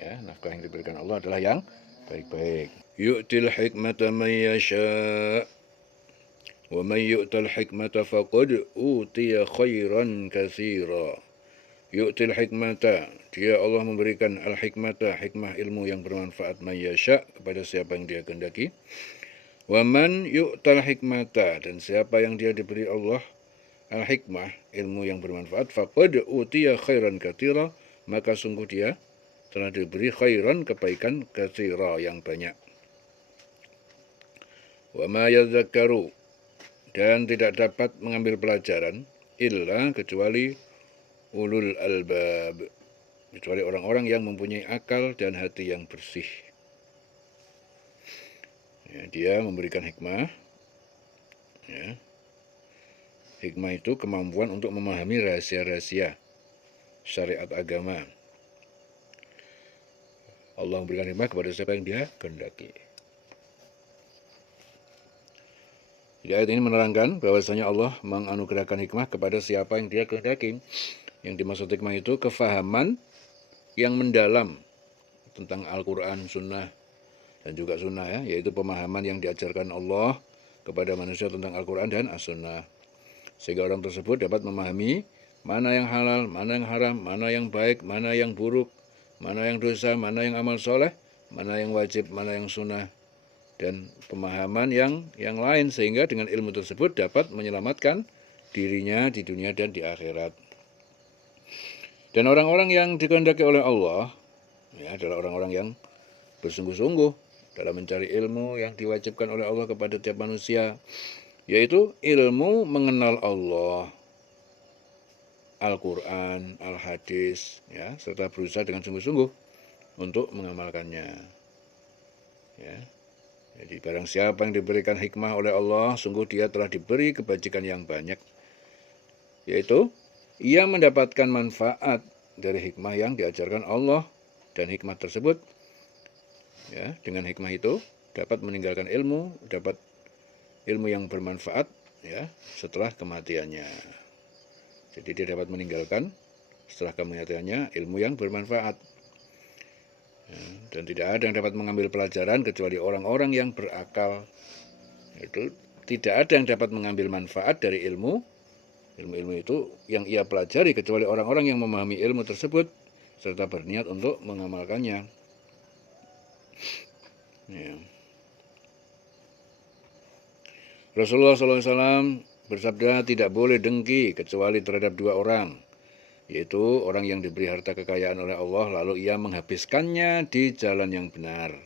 Ya, nafkah yang diberikan Allah adalah yang baik-baik. yu'til hikmata man yasha' wa man yu'tal hikmata faqad utiya khairan katsira. Yu'til hikmata, dia Allah memberikan al-hikmata, hikmah ilmu yang bermanfaat, man yasha' kepada siapa yang dia kehendaki. Wa man yu'tal hikmata, dan siapa yang dia diberi Allah al-hikmah, ilmu yang bermanfaat, faqad utiya khairan katsira, maka sungguh dia telah diberi khairan, kebaikan, katsira, yang banyak. Wa ma yadzakkaru, dan tidak dapat mengambil pelajaran, illa, kecuali ulul albab, kecuali orang-orang yang mempunyai akal dan hati yang bersih. Ya, dia memberikan hikmah. Ya. Hikmah itu kemampuan untuk memahami rahasia-rahasia syariat agama. Allah memberikan hikmah kepada siapa yang dia kehendaki. Jadi ayat ini menerangkan bahwasanya Allah menganugerahkan hikmah kepada siapa yang dia kehendaki. Yang dimaksud hikmah itu kefahaman yang mendalam tentang Al-Quran, Sunnah, dan juga Sunnah, ya, yaitu pemahaman yang diajarkan Allah kepada manusia tentang Al-Quran dan As-Sunnah. Sehingga orang tersebut dapat memahami mana yang halal, mana yang haram, mana yang baik, mana yang buruk, mana yang dosa, mana yang amal soleh, mana yang wajib, mana yang sunnah, dan pemahaman yang lain, sehingga dengan ilmu tersebut dapat menyelamatkan dirinya di dunia dan di akhirat. Dan orang-orang yang dikehendaki oleh Allah, ya, adalah orang-orang yang bersungguh-sungguh dalam mencari ilmu yang diwajibkan oleh Allah kepada tiap manusia, yaitu ilmu mengenal Allah, Al-Quran, Al-Hadis, ya, serta berusaha dengan sungguh-sungguh untuk mengamalkannya. Ya. Jadi barang siapa yang diberikan hikmah oleh Allah, sungguh dia telah diberi kebajikan yang banyak, yaitu ia mendapatkan manfaat dari hikmah yang diajarkan Allah, dan hikmah tersebut, ya, dengan hikmah itu dapat meninggalkan ilmu, dapat ilmu yang bermanfaat, ya, setelah kematiannya. Jadi dia dapat meninggalkan setelah kematiannya ilmu yang bermanfaat. Ya, dan tidak ada yang dapat mengambil pelajaran kecuali orang-orang yang berakal. Itu tidak ada yang dapat mengambil manfaat dari ilmu itu yang ia pelajari kecuali orang-orang yang memahami ilmu tersebut serta berniat untuk mengamalkannya. Ya. Rasulullah SAW bersabda, tidak boleh dengki kecuali terhadap dua orang, yaitu orang yang diberi harta kekayaan oleh Allah lalu ia menghabiskannya di jalan yang benar,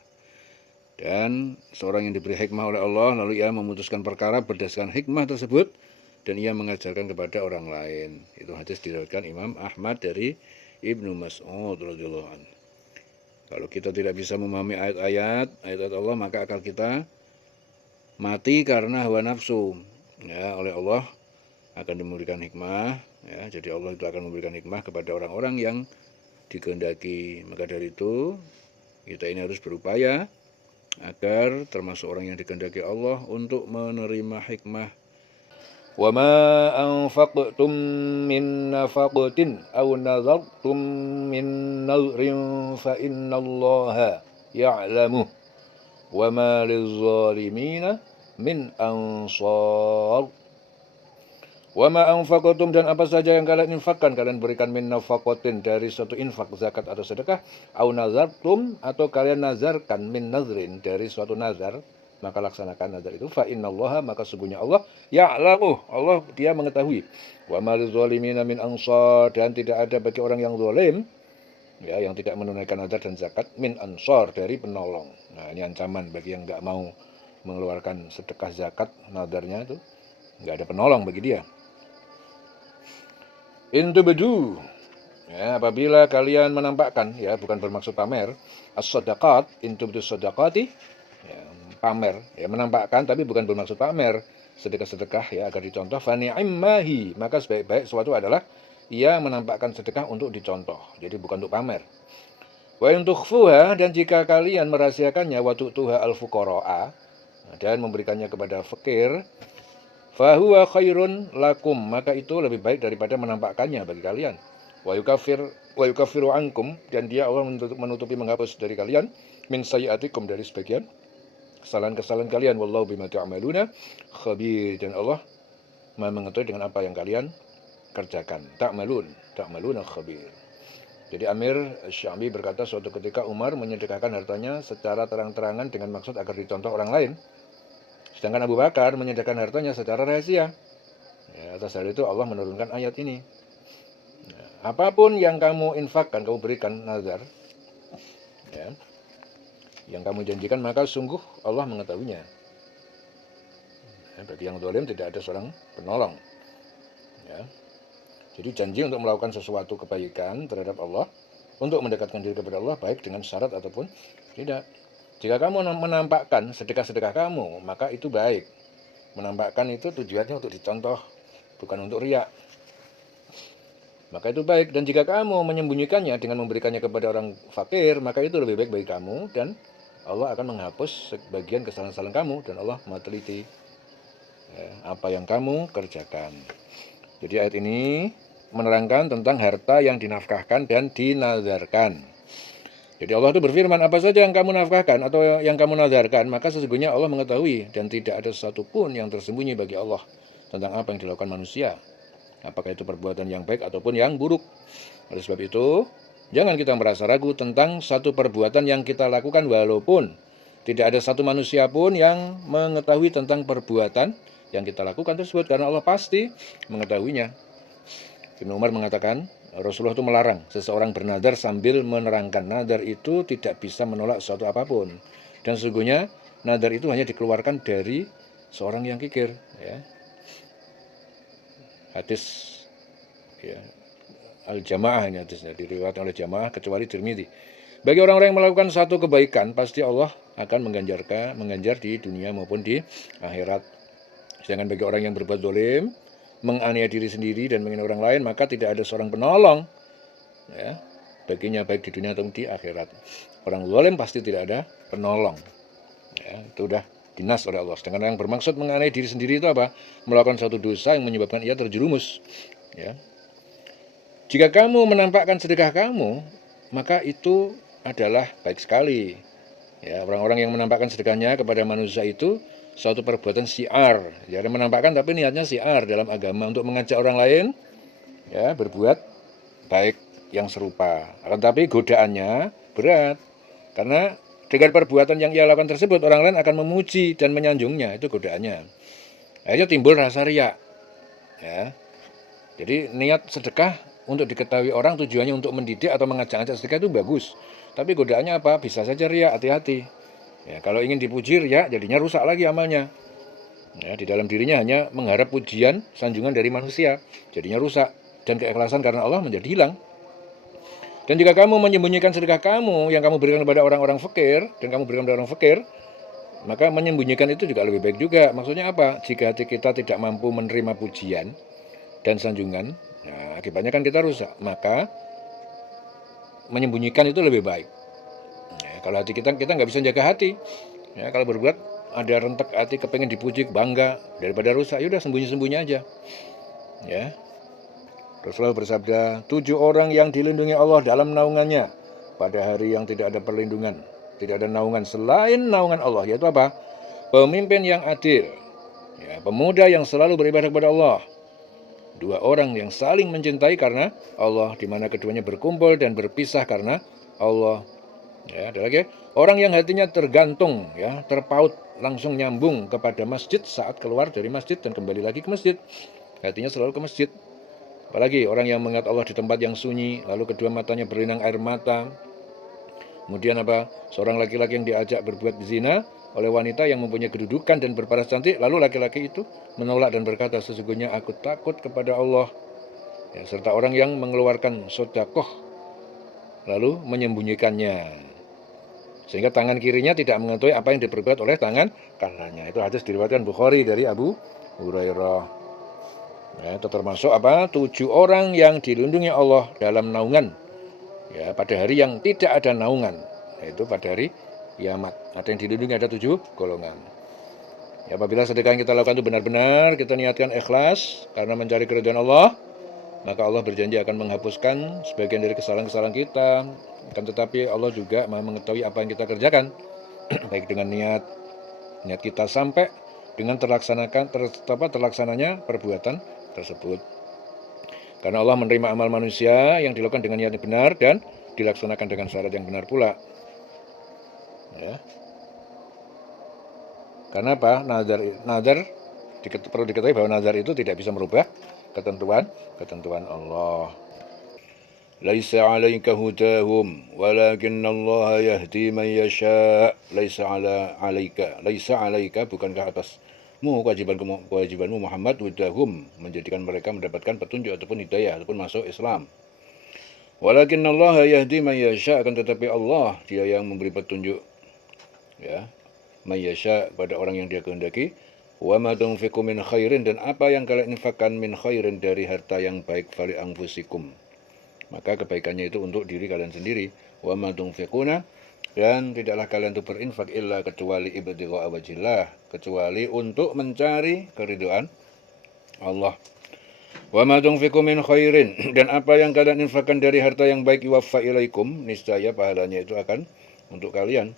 dan seorang yang diberi hikmah oleh Allah lalu ia memutuskan perkara berdasarkan hikmah tersebut dan ia mengajarkan kepada orang lain. Itu hadis diriwayatkan Imam Ahmad dari Ibnu Mas'ud radhiyallahu anhu. Kalau kita tidak bisa memahami ayat-ayat Allah, maka akal kita mati karena hawa nafsu. Ya, oleh Allah akan diberikan hikmah, ya, jadi Allah itu akan memberikan hikmah kepada orang-orang yang dikehendaki. Maka dari itu kita ini harus berupaya agar termasuk orang yang dikehendaki Allah untuk menerima hikmah. Wa ma anfaqtum min nafaqatin aw nazartum min nazrin fa innallaha ya'lamu wa ma lizzalimina min ansar. Wa ma anfaqatum, dan apa saja yang kalian infakkan, kalian berikan, min nafaqatin, dari suatu infak, zakat atau sedekah, au nazartum, atau kalian nazarkan, min nazrin, dari suatu nazar, maka laksanakan nazar itu, fa innallaha, maka sesungguhnya Allah, ya'lamu, Allah dia mengetahui. Wa ma lizzalimina min ansar, dan tidak ada bagi orang yang zalim, ya, yang tidak menunaikan nazar dan zakat, min ansar, dari penolong. Nah, ini ancaman bagi yang enggak mau mengeluarkan sedekah, zakat, nadarnya itu enggak ada penolong bagi dia. Intubedu, ya, apabila kalian menampakkan, ya, bukan bermaksud pamer, as-sadaqat, intubedu sadaqati, ya, pamer, ya, menampakkan, tapi bukan bermaksud pamer, sedekah-sedekah, ya, agar dicontoh, fani'immahi, maka sebaik-baik sesuatu adalah ia menampakkan sedekah untuk dicontoh, jadi bukan untuk pamer. Wa in tukhfuha, dan jika kalian merahasiakannya, wa tu'tuha al-fuqara'a, dan memberikannya kepada fakir, fahuwa khairun lakum, maka itu lebih baik daripada menampakkannya bagi kalian. Wa yukaffiru ankum, dan dia Allah menutupi, menghapus dari kalian, min sayyiatikum, dari sebagian kesalahan-kesalahan kalian. Wallahu bima ta'maluna khabir. Dan Allah Maha mengetahui dengan apa yang kalian kerjakan. Ta'maluna khabir. Jadi Amir Syambi berkata suatu ketika Umar menyedekahkan hartanya secara terang-terangan dengan maksud agar dicontoh orang lain. Sedangkan Abu Bakar menyedekahkan hartanya secara rahasia. Ya, atas hal itu Allah menurunkan ayat ini. Nah, apapun yang kamu infakkan, kamu berikan nazar, ya, yang kamu janjikan, maka sungguh Allah mengetahuinya. Ya, bagi yang zalim tidak ada seorang penolong. Ya. Jadi janji untuk melakukan sesuatu kebaikan terhadap Allah, untuk mendekatkan diri kepada Allah, baik dengan syarat ataupun tidak. Jika kamu menampakkan sedekah-sedekah kamu, maka itu baik. Menampakkan itu tujuannya untuk dicontoh, bukan untuk riya. Maka itu baik. Dan jika kamu menyembunyikannya dengan memberikannya kepada orang fakir, maka itu lebih baik bagi kamu, dan Allah akan menghapus sebagian kesalahan-kesalahan kamu, dan Allah Maha teliti apa yang kamu kerjakan. Jadi ayat ini menerangkan tentang harta yang dinafkahkan dan dinazarkan. Jadi Allah itu berfirman, apa saja yang kamu nafkahkan atau yang kamu nazarkan, maka sesungguhnya Allah mengetahui, dan tidak ada satupun yang tersembunyi bagi Allah tentang apa yang dilakukan manusia, apakah itu perbuatan yang baik ataupun yang buruk. Oleh sebab itu, jangan kita merasa ragu tentang satu perbuatan yang kita lakukan, walaupun tidak ada satu manusia pun yang mengetahui tentang perbuatan yang kita lakukan tersebut, karena Allah pasti mengetahuinya. Ibnu Umar mengatakan, Rasulullah itu melarang seseorang bernadar sambil menerangkan. Nadar itu tidak bisa menolak sesuatu apapun. Dan sesungguhnya nadar itu hanya dikeluarkan dari seorang yang kikir. Ya. Hadis ya, Al-Jamaah ini hadisnya, diriwayatkan oleh Jamaah kecuali Tirmidzi. Bagi orang-orang yang melakukan satu kebaikan, pasti Allah akan mengganjar di dunia maupun di akhirat. Sedangkan bagi orang yang berbuat zalim, menganiaya diri sendiri dan menghina orang lain, maka tidak ada seorang penolong, ya, baginya baik di dunia atau di akhirat. Orang zalim pasti tidak ada penolong. Ya, itu sudah dinas oleh Allah. Sedangkan yang bermaksud menganiaya diri sendiri itu apa? Melakukan suatu dosa yang menyebabkan ia terjerumus. Ya. Jika kamu menampakkan sedekah kamu, maka itu adalah baik sekali. Ya, orang-orang yang menampakkan sedekahnya kepada manusia itu suatu perbuatan syiar. Ya, menampakkan tapi niatnya syiar dalam agama untuk mengajak orang lain ya berbuat baik yang serupa. Akan tapi godaannya berat. Karena dengan perbuatan yang ia lakukan tersebut, orang lain akan memuji dan menyanjungnya, itu godaannya. Akhirnya timbul rasa riya. Ya. Jadi niat sedekah untuk diketahui orang, tujuannya untuk mendidik atau mengajak-ajak sedekah itu bagus. Tapi godaannya apa? Bisa saja riya, hati-hati. Ya, kalau ingin dipuji riya, jadinya rusak lagi amalnya. Ya, di dalam dirinya hanya mengharap pujian, sanjungan dari manusia, jadinya rusak. Dan keikhlasan karena Allah menjadi hilang. Dan jika kamu menyembunyikan sedekah kamu yang kamu berikan kepada orang-orang fakir, dan kamu berikan kepada orang fakir, maka menyembunyikan itu juga lebih baik juga. Maksudnya apa? Jika hati kita tidak mampu menerima pujian dan sanjungan, nah, akibatnya kan kita rusak. Maka menyembunyikan itu lebih baik. Ya, kalau hati kita nggak bisa jaga hati. Ya, kalau berbuat ada rentek hati kepengen dipuji, bangga, daripada rusak, yaudah sembunyi-sembunyi aja. Ya. Rasulullah bersabda, 7 orang yang dilindungi Allah dalam naungannya pada hari yang tidak ada perlindungan, tidak ada naungan selain naungan Allah, yaitu apa? Pemimpin yang adil, ya, pemuda yang selalu beribadah kepada Allah, 2 orang yang saling mencintai karena Allah, di mana keduanya berkumpul dan berpisah karena Allah. Ya, ada lagi orang yang hatinya tergantung, ya, terpaut, langsung nyambung kepada masjid saat keluar dari masjid dan kembali lagi ke masjid. Hatinya selalu ke masjid. Apalagi orang yang mengingat Allah di tempat yang sunyi, lalu kedua matanya berlinang air mata. Kemudian apa? Seorang laki-laki yang diajak berbuat zina oleh wanita yang mempunyai kedudukan dan berparas cantik, lalu laki-laki itu menolak dan berkata, sesungguhnya aku takut kepada Allah. Ya, serta orang yang mengeluarkan sedekah lalu menyembunyikannya, sehingga tangan kirinya tidak mengetahui apa yang diperbuat oleh tangan kanannya. Itu hadis diriwayatkan Bukhari dari Abu Hurairah. Ya, itu termasuk apa? 7 orang yang dilindungi Allah dalam naungan. Ya, pada hari yang tidak ada naungan, yaitu pada hari kiamat. Ada yang dilindungi, ada 7 golongan. Ya, apabila sedekah yang kita lakukan itu benar-benar kita niatkan ikhlas karena mencari keridhaan Allah, maka Allah berjanji akan menghapuskan sebagian dari kesalahan-kesalahan kita. Akan tetapi Allah juga Maha mengetahui apa yang kita kerjakan, baik dengan niat Niat kita sampai dengan terlaksananya perbuatan tersebut. Karena Allah menerima amal manusia yang dilakukan dengan niat yang benar dan dilaksanakan dengan syarat yang benar pula. Ya. Karena apa? Nazar perlu diketahui bahwa nazar itu tidak bisa merubah ketentuan Allah. Laisa 'alaika hudahum walakinallaha yahdi man yasha. Laisa 'alaika bukankah atasmu kewajibanmu Muhammad hudahum menjadikan mereka mendapatkan petunjuk ataupun hidayah ataupun masuk Islam. Walakinallaha yahdi man yasha, akan tetapi Allah dia yang memberi petunjuk ya man yasha pada orang yang dia kehendaki. Wa ma tunfiqu min khairin, dan apa yang kalian infakkan min khairin dari harta yang baik fali anfusikum, maka kebaikannya itu untuk diri kalian sendiri. Wa ma tunfiquna, dan tidaklah kalian itu berinfak illa kecuali ibtigha'a wajhillah, kecuali untuk mencari keridhaan Allah. Wa ma tunfiqu min khairin, dan apa yang kalian infakkan dari harta yang baik yuwaffa ilaikum, niscaya pahalanya itu akan untuk kalian.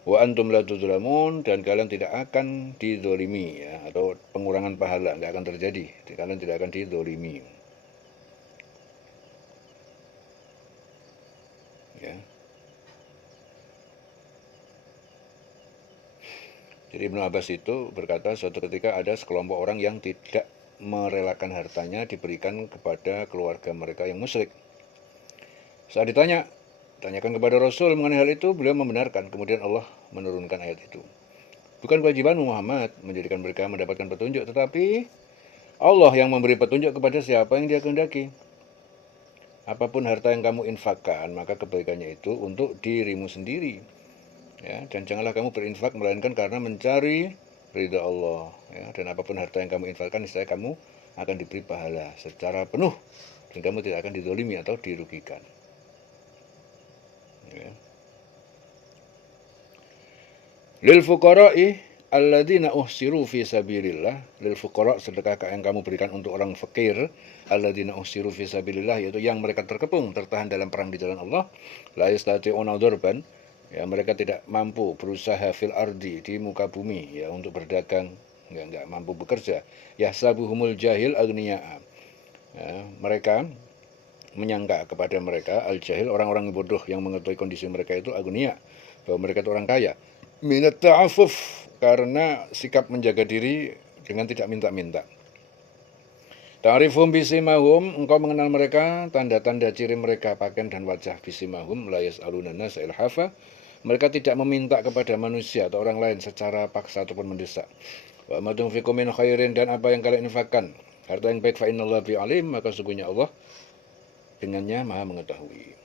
Wa antum la tuzlamun, dan kalian tidak akan dizalimi ya, atau pengurangan pahala enggak akan terjadi. Kalian tidak akan dizalimi. Ya. Jadi Ibnu Abbas itu berkata suatu ketika ada sekelompok orang yang tidak merelakan hartanya diberikan kepada keluarga mereka yang musyrik. Saat tanyakan kepada Rasul mengenai hal itu, beliau membenarkan. Kemudian Allah menurunkan ayat itu. Bukan kewajibanmu Muhammad menjadikan mereka mendapatkan petunjuk, tetapi Allah yang memberi petunjuk kepada siapa yang dia kehendaki. Apapun harta yang kamu infakkan, maka kebaikannya itu untuk dirimu sendiri. Ya, dan janganlah kamu berinfak melainkan karena mencari ridha Allah. Ya, dan apapun harta yang kamu infakkan, niscaya kamu akan diberi pahala secara penuh, dan kamu tidak akan dizalimi atau dirugikan. Ya. Lil fuqara'i alladzina uhsiru fi sabilillah. Lil fuqara, sedekah yang kamu berikan untuk orang fakir, alladzina uhsiru fi sabilillah, yaitu yang mereka terkepung tertahan dalam perang di jalan Allah. La yastati'una dzarban, ya mereka tidak mampu berusaha fil ardi, di muka bumi ya untuk berdagang, enggak mampu bekerja. Yahsabuhumul jahil aghniya, ya, mereka menyangka kepada mereka al jahil, orang-orang bodoh yang mengetahui kondisi mereka itu aghniya, bahwa mereka itu orang kaya. Minat ta'afuf, karena sikap menjaga diri dengan tidak minta-minta. Ta'rifum bisimahum, engkau mengenal mereka, tanda-tanda ciri mereka, pakaian dan wajah. Bisimahum la yas'aluna nasa ilhafa, mereka tidak meminta kepada manusia atau orang lain secara paksa ataupun mendesak. Wa ma tunfiqu min khairin, dan apa yang kalian infakkan harta yang baik, fa innallaha bi alim, maka sungguhnya Allah dengannya maha mengetahui.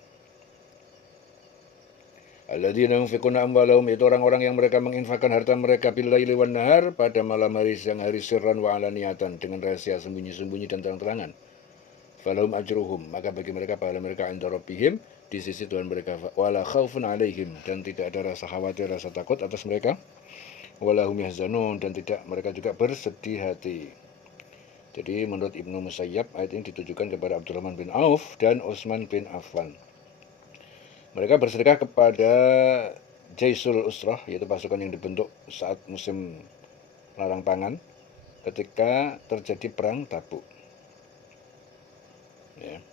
Alladzina yunfiquna amwalahum, itu orang-orang yang mereka menginfakkan harta mereka bil laili wan nahar, pada malam hari siang hari, sirran wa alaniyatan, dengan rahasia sembunyi-sembunyi dan terang-terangan. Falahum ajruhum, maka bagi mereka pahala mereka inda rabbihim, di sisi Tuhan mereka. Wala khaufun alaihim, dan tidak ada rasa khawatir, rasa takut atas mereka. Wala hum yahzanun, dan tidak mereka juga bersedih hati. Jadi menurut Ibnu Musayyab, ayat ini ditujukan kepada Abdurrahman bin Auf dan Utsman bin Affan. Mereka bersedekah kepada Jaisul Usrah, yaitu pasukan yang dibentuk saat musim larang pangan ketika terjadi perang Tabuk. Ya.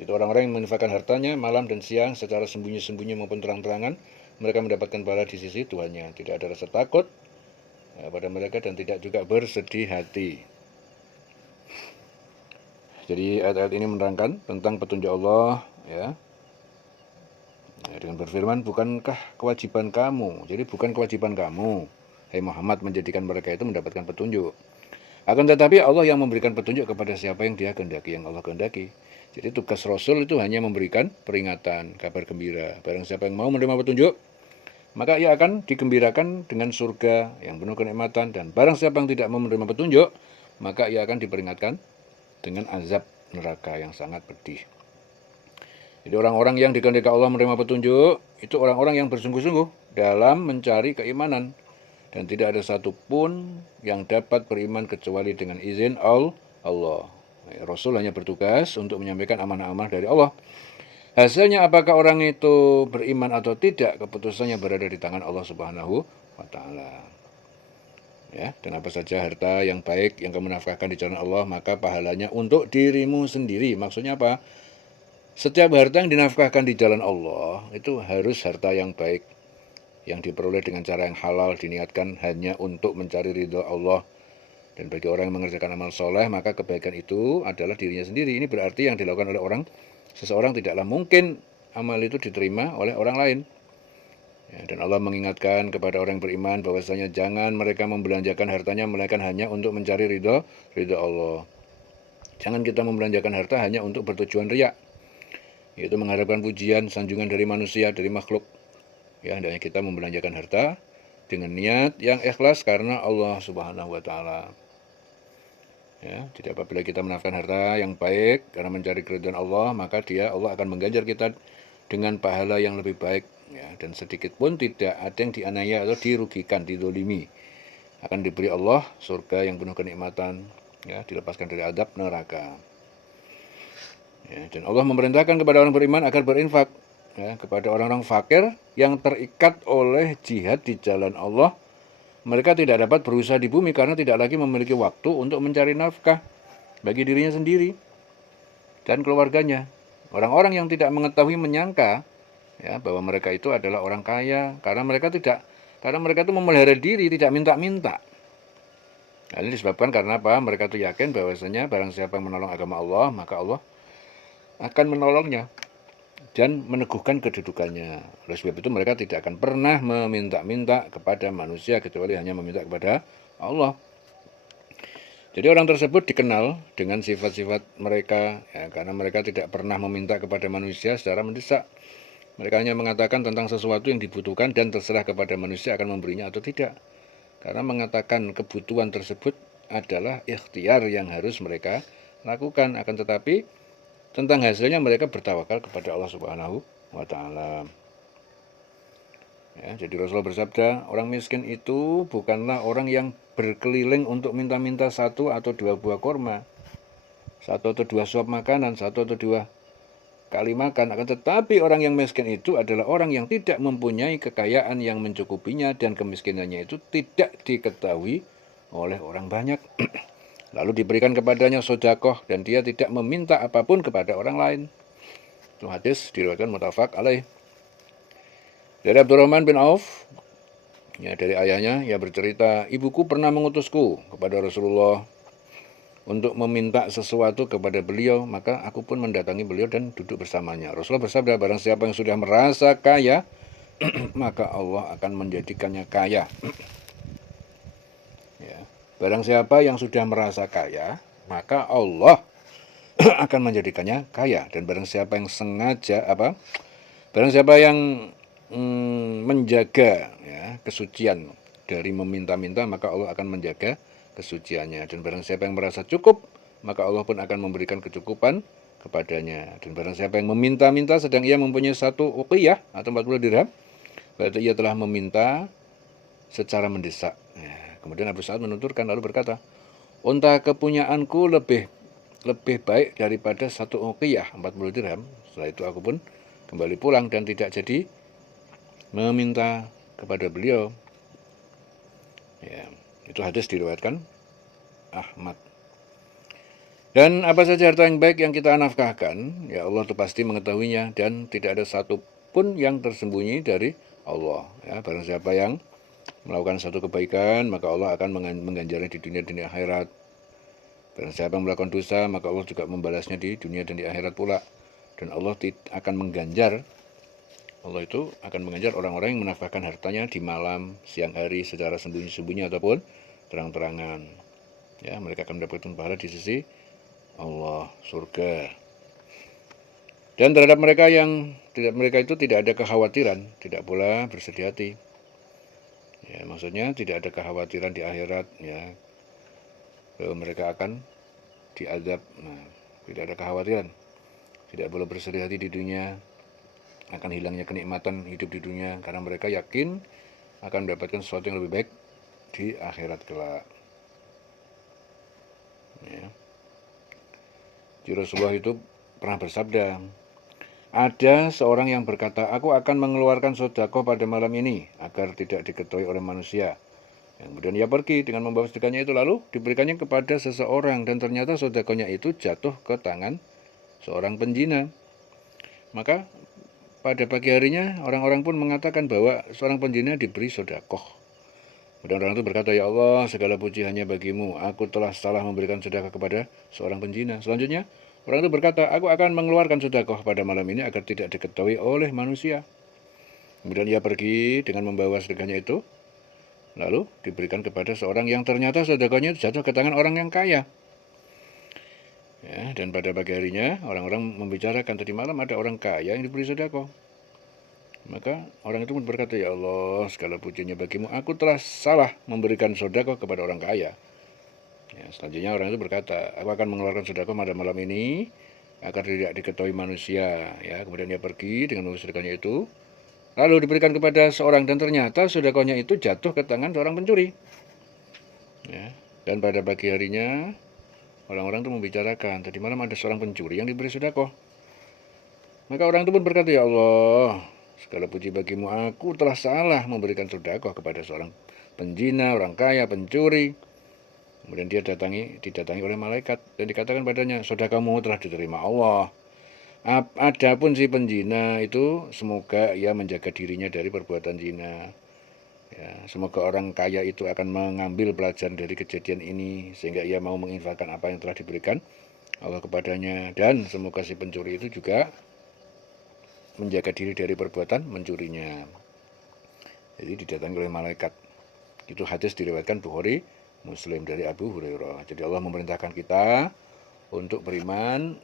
Itu orang-orang yang menginfakkan hartanya malam dan siang secara sembunyi-sembunyi maupun terang-terangan. Mereka mendapatkan pahala di sisi Tuhannya. Tidak ada rasa takut ya, pada mereka, dan tidak juga bersedih hati. Jadi ayat-ayat ini menerangkan tentang petunjuk Allah ya. Dengan berfirman, bukankah kewajiban kamu, jadi bukan kewajiban kamu, hai Muhammad, menjadikan mereka itu mendapatkan petunjuk. Akan tetapi Allah yang memberikan petunjuk kepada siapa yang dia kehendaki, yang Allah kehendaki. Jadi tugas Rasul itu hanya memberikan peringatan, kabar gembira. Barang siapa yang mau menerima petunjuk, maka ia akan digembirakan dengan surga yang penuh kenikmatan. Dan barang siapa yang tidak mau menerima petunjuk, maka ia akan diperingatkan dengan azab neraka yang sangat pedih. Jadi orang-orang yang dikehendaki Allah menerima petunjuk, itu orang-orang yang bersungguh-sungguh dalam mencari keimanan. Dan tidak ada satupun yang dapat beriman kecuali dengan izin Allah. Rasul hanya bertugas untuk menyampaikan amanah-amanah dari Allah. Hasilnya apakah orang itu beriman atau tidak, keputusannya berada di tangan Allah Subhanahu wa ta'ala. Ya, dan apa saja harta yang baik yang kamu nafkahkan di jalan Allah, maka pahalanya untuk dirimu sendiri. Maksudnya apa? Setiap harta yang dinafkahkan di jalan Allah itu harus harta yang baik, yang diperoleh dengan cara yang halal, diniatkan hanya untuk mencari ridho Allah. Dan bagi orang yang mengerjakan amal soleh, maka kebaikan itu adalah dirinya sendiri. Ini berarti yang dilakukan oleh seseorang tidaklah mungkin amal itu diterima oleh orang lain. Ya, dan Allah mengingatkan kepada orang beriman bahwasanya jangan mereka membelanjakan hartanya melainkan hanya untuk mencari ridho Allah. Jangan kita membelanjakan harta hanya untuk bertujuan riya, yaitu mengharapkan pujian, sanjungan dari manusia, dari makhluk. Ya, hendaknya kita membelanjakan harta dengan niat yang ikhlas karena Allah Subhanahu wa taala. Ya, jadi apabila kita menafkahkan harta yang baik karena mencari keridhaan Allah, maka Allah akan mengganjar kita dengan pahala yang lebih baik. Ya, dan sedikit pun tidak ada yang dianiaya atau dirugikan, didolimi. Akan diberi Allah surga yang penuh kenikmatan, ya, dilepaskan dari azab neraka. Ya, dan Allah memerintahkan kepada orang beriman agar berinfak, ya, kepada orang-orang fakir yang terikat oleh jihad di jalan Allah. Mereka tidak dapat berusaha di bumi karena tidak lagi memiliki waktu untuk mencari nafkah bagi dirinya sendiri dan keluarganya. Orang-orang yang tidak mengetahui menyangka, ya, bahwa mereka itu adalah orang kaya karena mereka itu memelihara diri, tidak minta-minta. Hal ini disebabkan karena apa? Mereka itu yakin bahwasanya barang siapa yang menolong agama Allah, maka Allah akan menolongnya dan meneguhkan kedudukannya. Oleh sebab itu mereka tidak akan pernah meminta-minta kepada manusia kecuali hanya meminta kepada Allah. Jadi orang tersebut dikenal dengan sifat-sifat mereka, ya, karena mereka tidak pernah meminta kepada manusia secara mendesak. Mereka hanya mengatakan tentang sesuatu yang dibutuhkan dan terserah kepada manusia akan memberinya atau tidak. Karena mengatakan kebutuhan tersebut adalah ikhtiar yang harus mereka lakukan. Akan tetapi tentang hasilnya mereka bertawakal kepada Allah Subhanahu wa taala. Ya, jadi Rasulullah bersabda, orang miskin itu bukanlah orang yang berkeliling untuk minta-minta satu atau dua buah korma, satu atau dua suap makanan, satu atau dua kali makan. Akan tetapi orang yang miskin itu adalah orang yang tidak mempunyai kekayaan yang mencukupinya dan kemiskinannya itu tidak diketahui oleh orang banyak. Lalu diberikan kepadanya sedekah dan dia tidak meminta apapun kepada orang lain. Itu hadis diriwayatkan muttafaq alaih. Dari Abdurrahman bin Auf, ya, dari ayahnya, ia bercerita, ibuku pernah mengutusku kepada Rasulullah untuk meminta sesuatu kepada beliau, maka aku pun mendatangi beliau dan duduk bersamanya. Rasulullah bersabda, barang siapa yang sudah merasa kaya, maka Allah akan menjadikannya kaya. Ya. Barang siapa yang sudah merasa kaya, maka Allah akan menjadikannya kaya. Dan barang siapa yang barang siapa yang menjaga, ya, kesucian dari meminta-minta, maka Allah akan menjaga kesuciannya. Dan barang siapa yang merasa cukup, maka Allah pun akan memberikan kecukupan kepadanya. Dan barang siapa yang meminta-minta sedang ia mempunyai satu uqiyah atau 40 dirham, berarti ia telah meminta secara mendesak. Ya, kemudian Abu Sa'ad menuturkan lalu berkata, unta kepunyaanku lebih baik daripada satu uqiyah 40 dirham. Setelah itu aku pun kembali pulang dan tidak jadi meminta kepada beliau. Ya, itu hadis diriwayatkan Ahmad. Dan apa saja harta yang baik yang kita nafkahkan, ya Allah itu pasti mengetahuinya dan tidak ada satu pun yang tersembunyi dari Allah. Ya, barang siapa yang melakukan satu kebaikan, maka Allah akan mengganjarnya di dunia dan di akhirat. Barang siapa yang melakukan dosa, maka Allah juga membalasnya di dunia dan di akhirat pula. Dan Allah akan mengganjar orang-orang yang menafkahkan hartanya di malam, siang hari, secara sembunyi-sembunyi ataupun terang-terangan. Ya, mereka akan mendapatkan pahala di sisi Allah, surga. Dan terhadap mereka itu tidak ada kekhawatiran, tidak pula bersedih hati. Ya, maksudnya tidak ada kekhawatiran di akhirat, ya, bahwa mereka akan diazab. Nah, tidak ada kekhawatiran. Tidak boleh bersedih hati di dunia akan hilangnya kenikmatan hidup di dunia karena mereka yakin akan mendapatkan sesuatu yang lebih baik di akhirat kelak. Ya. Rasulullah itu pernah bersabda, Ada seorang yang berkata, aku akan mengeluarkan sedekah pada malam ini agar tidak diketahui oleh manusia. Kemudian ia pergi dengan membawa sedekahnya itu, lalu diberikannya kepada seseorang, dan ternyata sedekahnya itu jatuh ke tangan seorang penjina. Maka pada pagi harinya orang-orang pun mengatakan bahwa seorang penjina diberi sedekah. Kemudian orang itu berkata, ya Allah, segala puji hanya bagimu, aku telah salah memberikan sedekah kepada seorang penjina. Selanjutnya orang itu berkata, aku akan mengeluarkan sedekah pada malam ini agar tidak diketahui oleh manusia. Kemudian ia pergi dengan membawa sedekahnya itu, lalu diberikan kepada seorang yang ternyata sedekahnya itu jatuh ke tangan orang yang kaya. Ya, dan pada pagi harinya orang-orang membicarakan, tadi malam ada orang kaya yang diberi sedekah. Maka orang itu pun berkata, ya Allah, segala pujinya bagimu, aku telah salah memberikan sedekah kepada orang kaya. Ya, selanjutnya orang itu berkata, aku akan mengeluarkan sedekah pada malam ini agar tidak diketahui manusia. Ya, kemudian dia pergi dengan membawa sedekahnya itu, lalu diberikan kepada seorang, dan ternyata sedekahnya itu jatuh ke tangan seorang pencuri. Ya, dan pada pagi harinya orang-orang itu membicarakan, tadi malam ada seorang pencuri yang diberi sedekah. Maka orang itu pun berkata, ya Allah, segala puji bagimu, aku telah salah memberikan sedekah kepada seorang penjina, orang kaya, pencuri. Kemudian dia didatangi oleh malaikat dan dikatakan padanya, sedekahmu telah diterima Allah. Adapun si penjina itu, semoga ia menjaga dirinya dari perbuatan zina. Ya, semoga orang kaya itu akan mengambil pelajaran dari kejadian ini sehingga ia mau menginfakkan apa yang telah diberikan Allah kepadanya, dan semoga si pencuri itu juga menjaga diri dari perbuatan mencurinya. Jadi didatangi oleh malaikat. Itu hadis diriwayatkan Bukhari Muslim dari Abu Hurairah. Jadi Allah memerintahkan kita untuk beriman,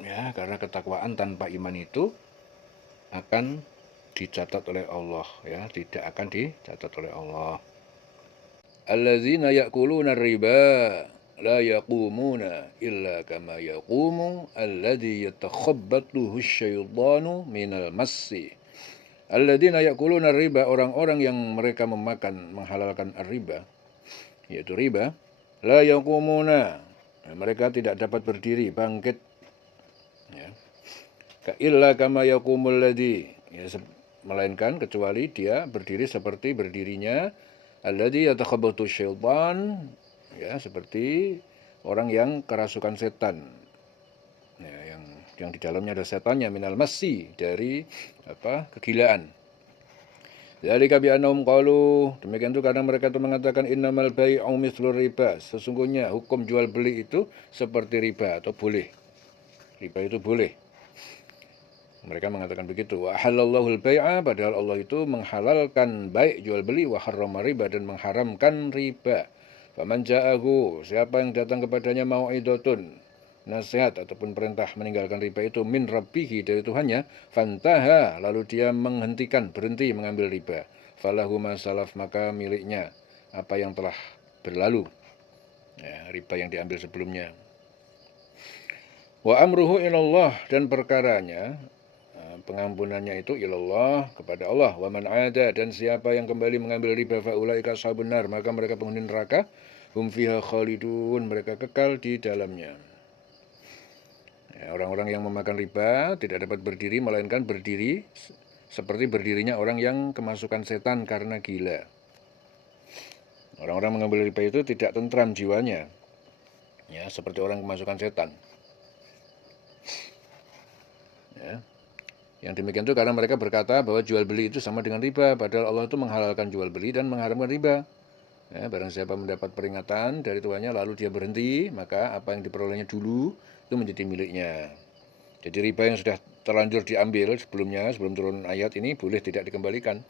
ya, karena ketakwaan tanpa iman itu akan dicatat oleh Allah, ya, tidak akan dicatat oleh Allah. Alladzina ya'kuluna riba la yaqumuna illa kama yaqumu alladzi yatakhabbathu asyaitanu minal massi. Alladzina ya'kuluna riba, orang-orang yang mereka menghalalkan riba, yaitu riba, la yaqumuna, mereka tidak dapat berdiri, bangkit, ya. Illa kama yaqumul ladzi, ya, melainkan kecuali dia berdiri seperti berdirinya alladzi yatakhabbathu syaitan, ya, seperti orang yang kerasukan setan, ya, yang di dalamnya ada setannya, minal massi, dari kegilaan. Jadi kabi anhum qalu, demikian itu karena mereka itu mengatakan innamal bai'u mithlur riba, sesungguhnya hukum jual beli itu seperti riba atau boleh. Riba itu boleh. Mereka mengatakan begitu. Wa halallahu al-bai'a, padahal Allah itu menghalalkan baik jual beli, wa harrama riba, dan mengharamkan riba. Faman ja'ahu, siapa yang datang kepadanya mau'idhatun, nasihat ataupun perintah meninggalkan riba itu, min rabbihi, dari Tuhannya, fantaha, lalu dia menghentikan, berhenti mengambil riba, falahu masalaf, maka miliknya apa yang telah berlalu, ya, riba yang diambil sebelumnya. Wa amruhu ilallah, dan perkaranya, pengampunannya itu ilallah, kepada Allah. Wa man ada, dan siapa yang kembali mengambil riba, faulaika ashabun nar, maka mereka penghuni neraka, hum fiha khalidun, mereka kekal di dalamnya. Ya, orang-orang yang memakan riba tidak dapat berdiri, melainkan berdiri seperti berdirinya orang yang kemasukan setan karena gila. Orang-orang mengambil riba itu tidak tentram jiwanya, ya, seperti orang kemasukan setan. Ya. Yang demikian itu karena mereka berkata bahwa jual beli itu sama dengan riba, padahal Allah itu menghalalkan jual beli dan mengharamkan riba. Ya, barang siapa mendapat peringatan dari tuannya lalu dia berhenti, maka apa yang diperolehnya dulu itu menjadi miliknya. Jadi riba yang sudah terlanjur diambil sebelumnya, sebelum turun ayat ini, boleh tidak dikembalikan.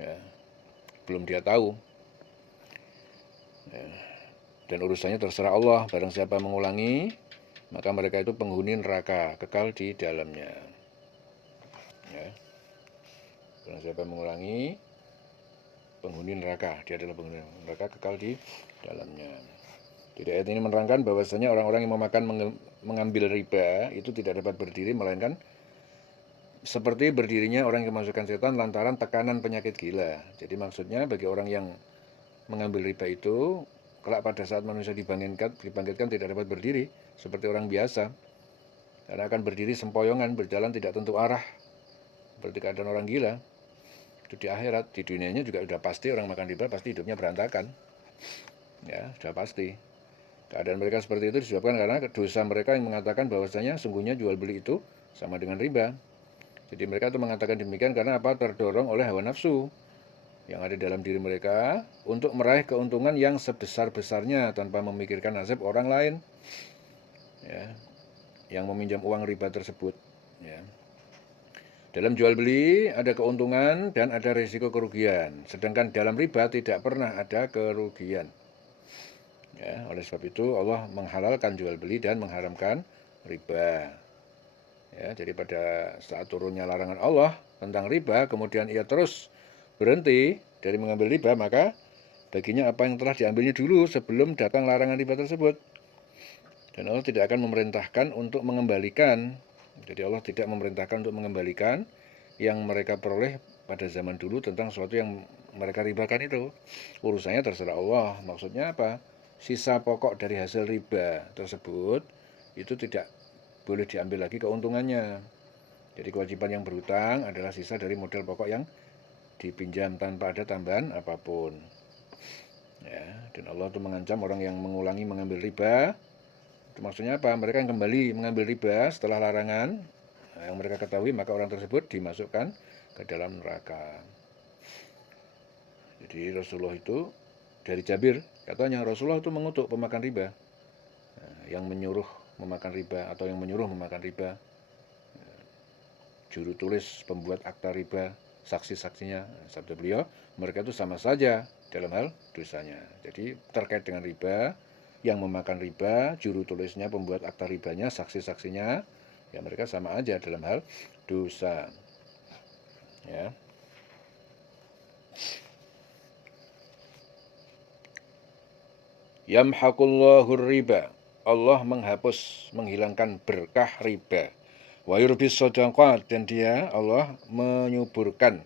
Ya, belum dia tahu. Ya, dan urusannya terserah Allah. Barang siapa mengulangi, maka mereka itu penghuni neraka, kekal di dalamnya. Ya. Barang siapa mengulangi, penghuni neraka, dia adalah penghuni neraka, kekal di dalamnya. Jadi ayat ini menerangkan bahwasanya orang-orang yang mengambil riba itu tidak dapat berdiri, melainkan seperti berdirinya orang yang kemasukan setan lantaran tekanan penyakit gila. Jadi maksudnya bagi orang yang mengambil riba itu, kelak pada saat manusia dibangkitkan tidak dapat berdiri seperti orang biasa. karena akan berdiri sempoyongan, berjalan tidak tentu arah, seperti keadaan orang gila. Itu di akhirat. Di dunianya juga sudah pasti orang makan riba pasti hidupnya berantakan, ya sudah pasti. Keadaan mereka seperti itu disebabkan karena dosa mereka yang mengatakan bahwasanya sungguhnya jual beli itu sama dengan riba. Jadi mereka itu mengatakan demikian karena apa? Terdorong oleh hawa nafsu yang ada dalam diri mereka untuk meraih keuntungan yang sebesar-besarnya tanpa memikirkan nasib orang lain, ya, yang meminjam uang riba tersebut. Ya. Dalam jual beli ada keuntungan dan ada risiko kerugian, sedangkan dalam riba tidak pernah ada kerugian. Ya, oleh sebab itu Allah menghalalkan jual beli dan mengharamkan riba. Ya, jadi pada saat turunnya larangan Allah tentang riba, kemudian ia terus berhenti dari mengambil riba, maka baginya apa yang telah diambilnya dulu sebelum datang larangan riba tersebut. Dan Allah tidak akan memerintahkan untuk mengembalikan. Jadi Allah tidak memerintahkan untuk mengembalikan yang mereka peroleh pada zaman dulu tentang sesuatu yang mereka ribakan itu. Urusannya terserah Allah. Maksudnya apa? Sisa pokok dari hasil riba tersebut itu tidak boleh diambil lagi keuntungannya. Jadi kewajiban yang berhutang adalah sisa dari modal pokok yang dipinjam tanpa ada tambahan apapun. Ya, dan Allah itu mengancam orang yang mengulangi mengambil riba. Itu maksudnya apa? Mereka yang kembali mengambil riba setelah larangan yang mereka ketahui, maka orang tersebut dimasukkan ke dalam neraka. Jadi Rasulullah itu dari Jabir katanya Rasulullah itu mengutuk pemakan riba, yang menyuruh memakan riba atau yang menyuruh memakan riba, juru tulis, pembuat akta riba, saksi-saksinya. Sabda beliau, mereka itu sama saja dalam hal dosanya. Jadi terkait dengan riba, yang memakan riba, juru tulisnya, pembuat akta ribanya, saksi-saksinya, ya mereka sama aja dalam hal dosa. Ya. Yamhaqullahu riba. Allah menghapus, menghilangkan berkah riba. Wa yurbis shadaqat, dan dia Allah menyuburkan,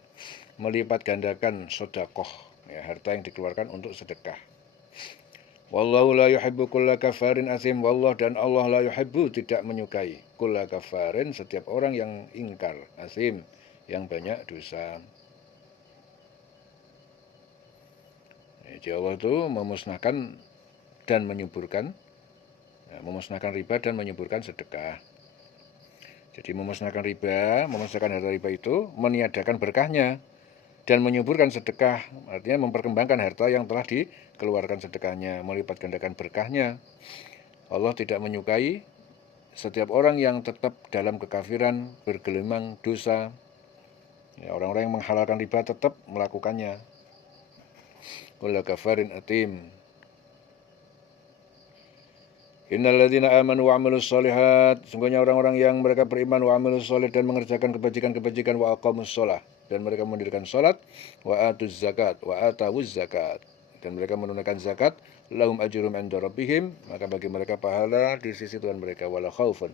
melipat gandakan sedekah, ya, harta yang dikeluarkan untuk sedekah. Wallahu la yuhibbu kulla kafarin asim. Wallah, dan Allah la yuhibbu, tidak menyukai, kulla kafarin, setiap orang yang ingkar, asim, yang banyak dosa. Jadi Allah itu memusnahkan dan menyuburkan, ya, memusnahkan riba dan menyuburkan sedekah. Jadi memusnahkan riba, memusnahkan harta riba itu meniadakan berkahnya dan menyuburkan sedekah, artinya memperkembangkan harta yang telah dikeluarkan sedekahnya, melipat gandakan berkahnya. Allah tidak menyukai setiap orang yang tetap dalam kekafiran, bergelimang dosa. Ya, orang-orang yang menghalalkan riba tetap melakukannya. Kulla kafarin atim. Innalladzina amanu wa amilus sholihat, sungguhnya orang-orang yang mereka beriman wa amilus sholih, dan mengerjakan kebajikan-kebajikan, wa aqamus sholah, dan mereka mendirikan salat, wa atuz zakat, wa atawuz zakat, dan mereka menunaikan zakat, lahum ajrum 'inda rabbihim, maka bagi mereka pahala di sisi Tuhan mereka, wala khaufun,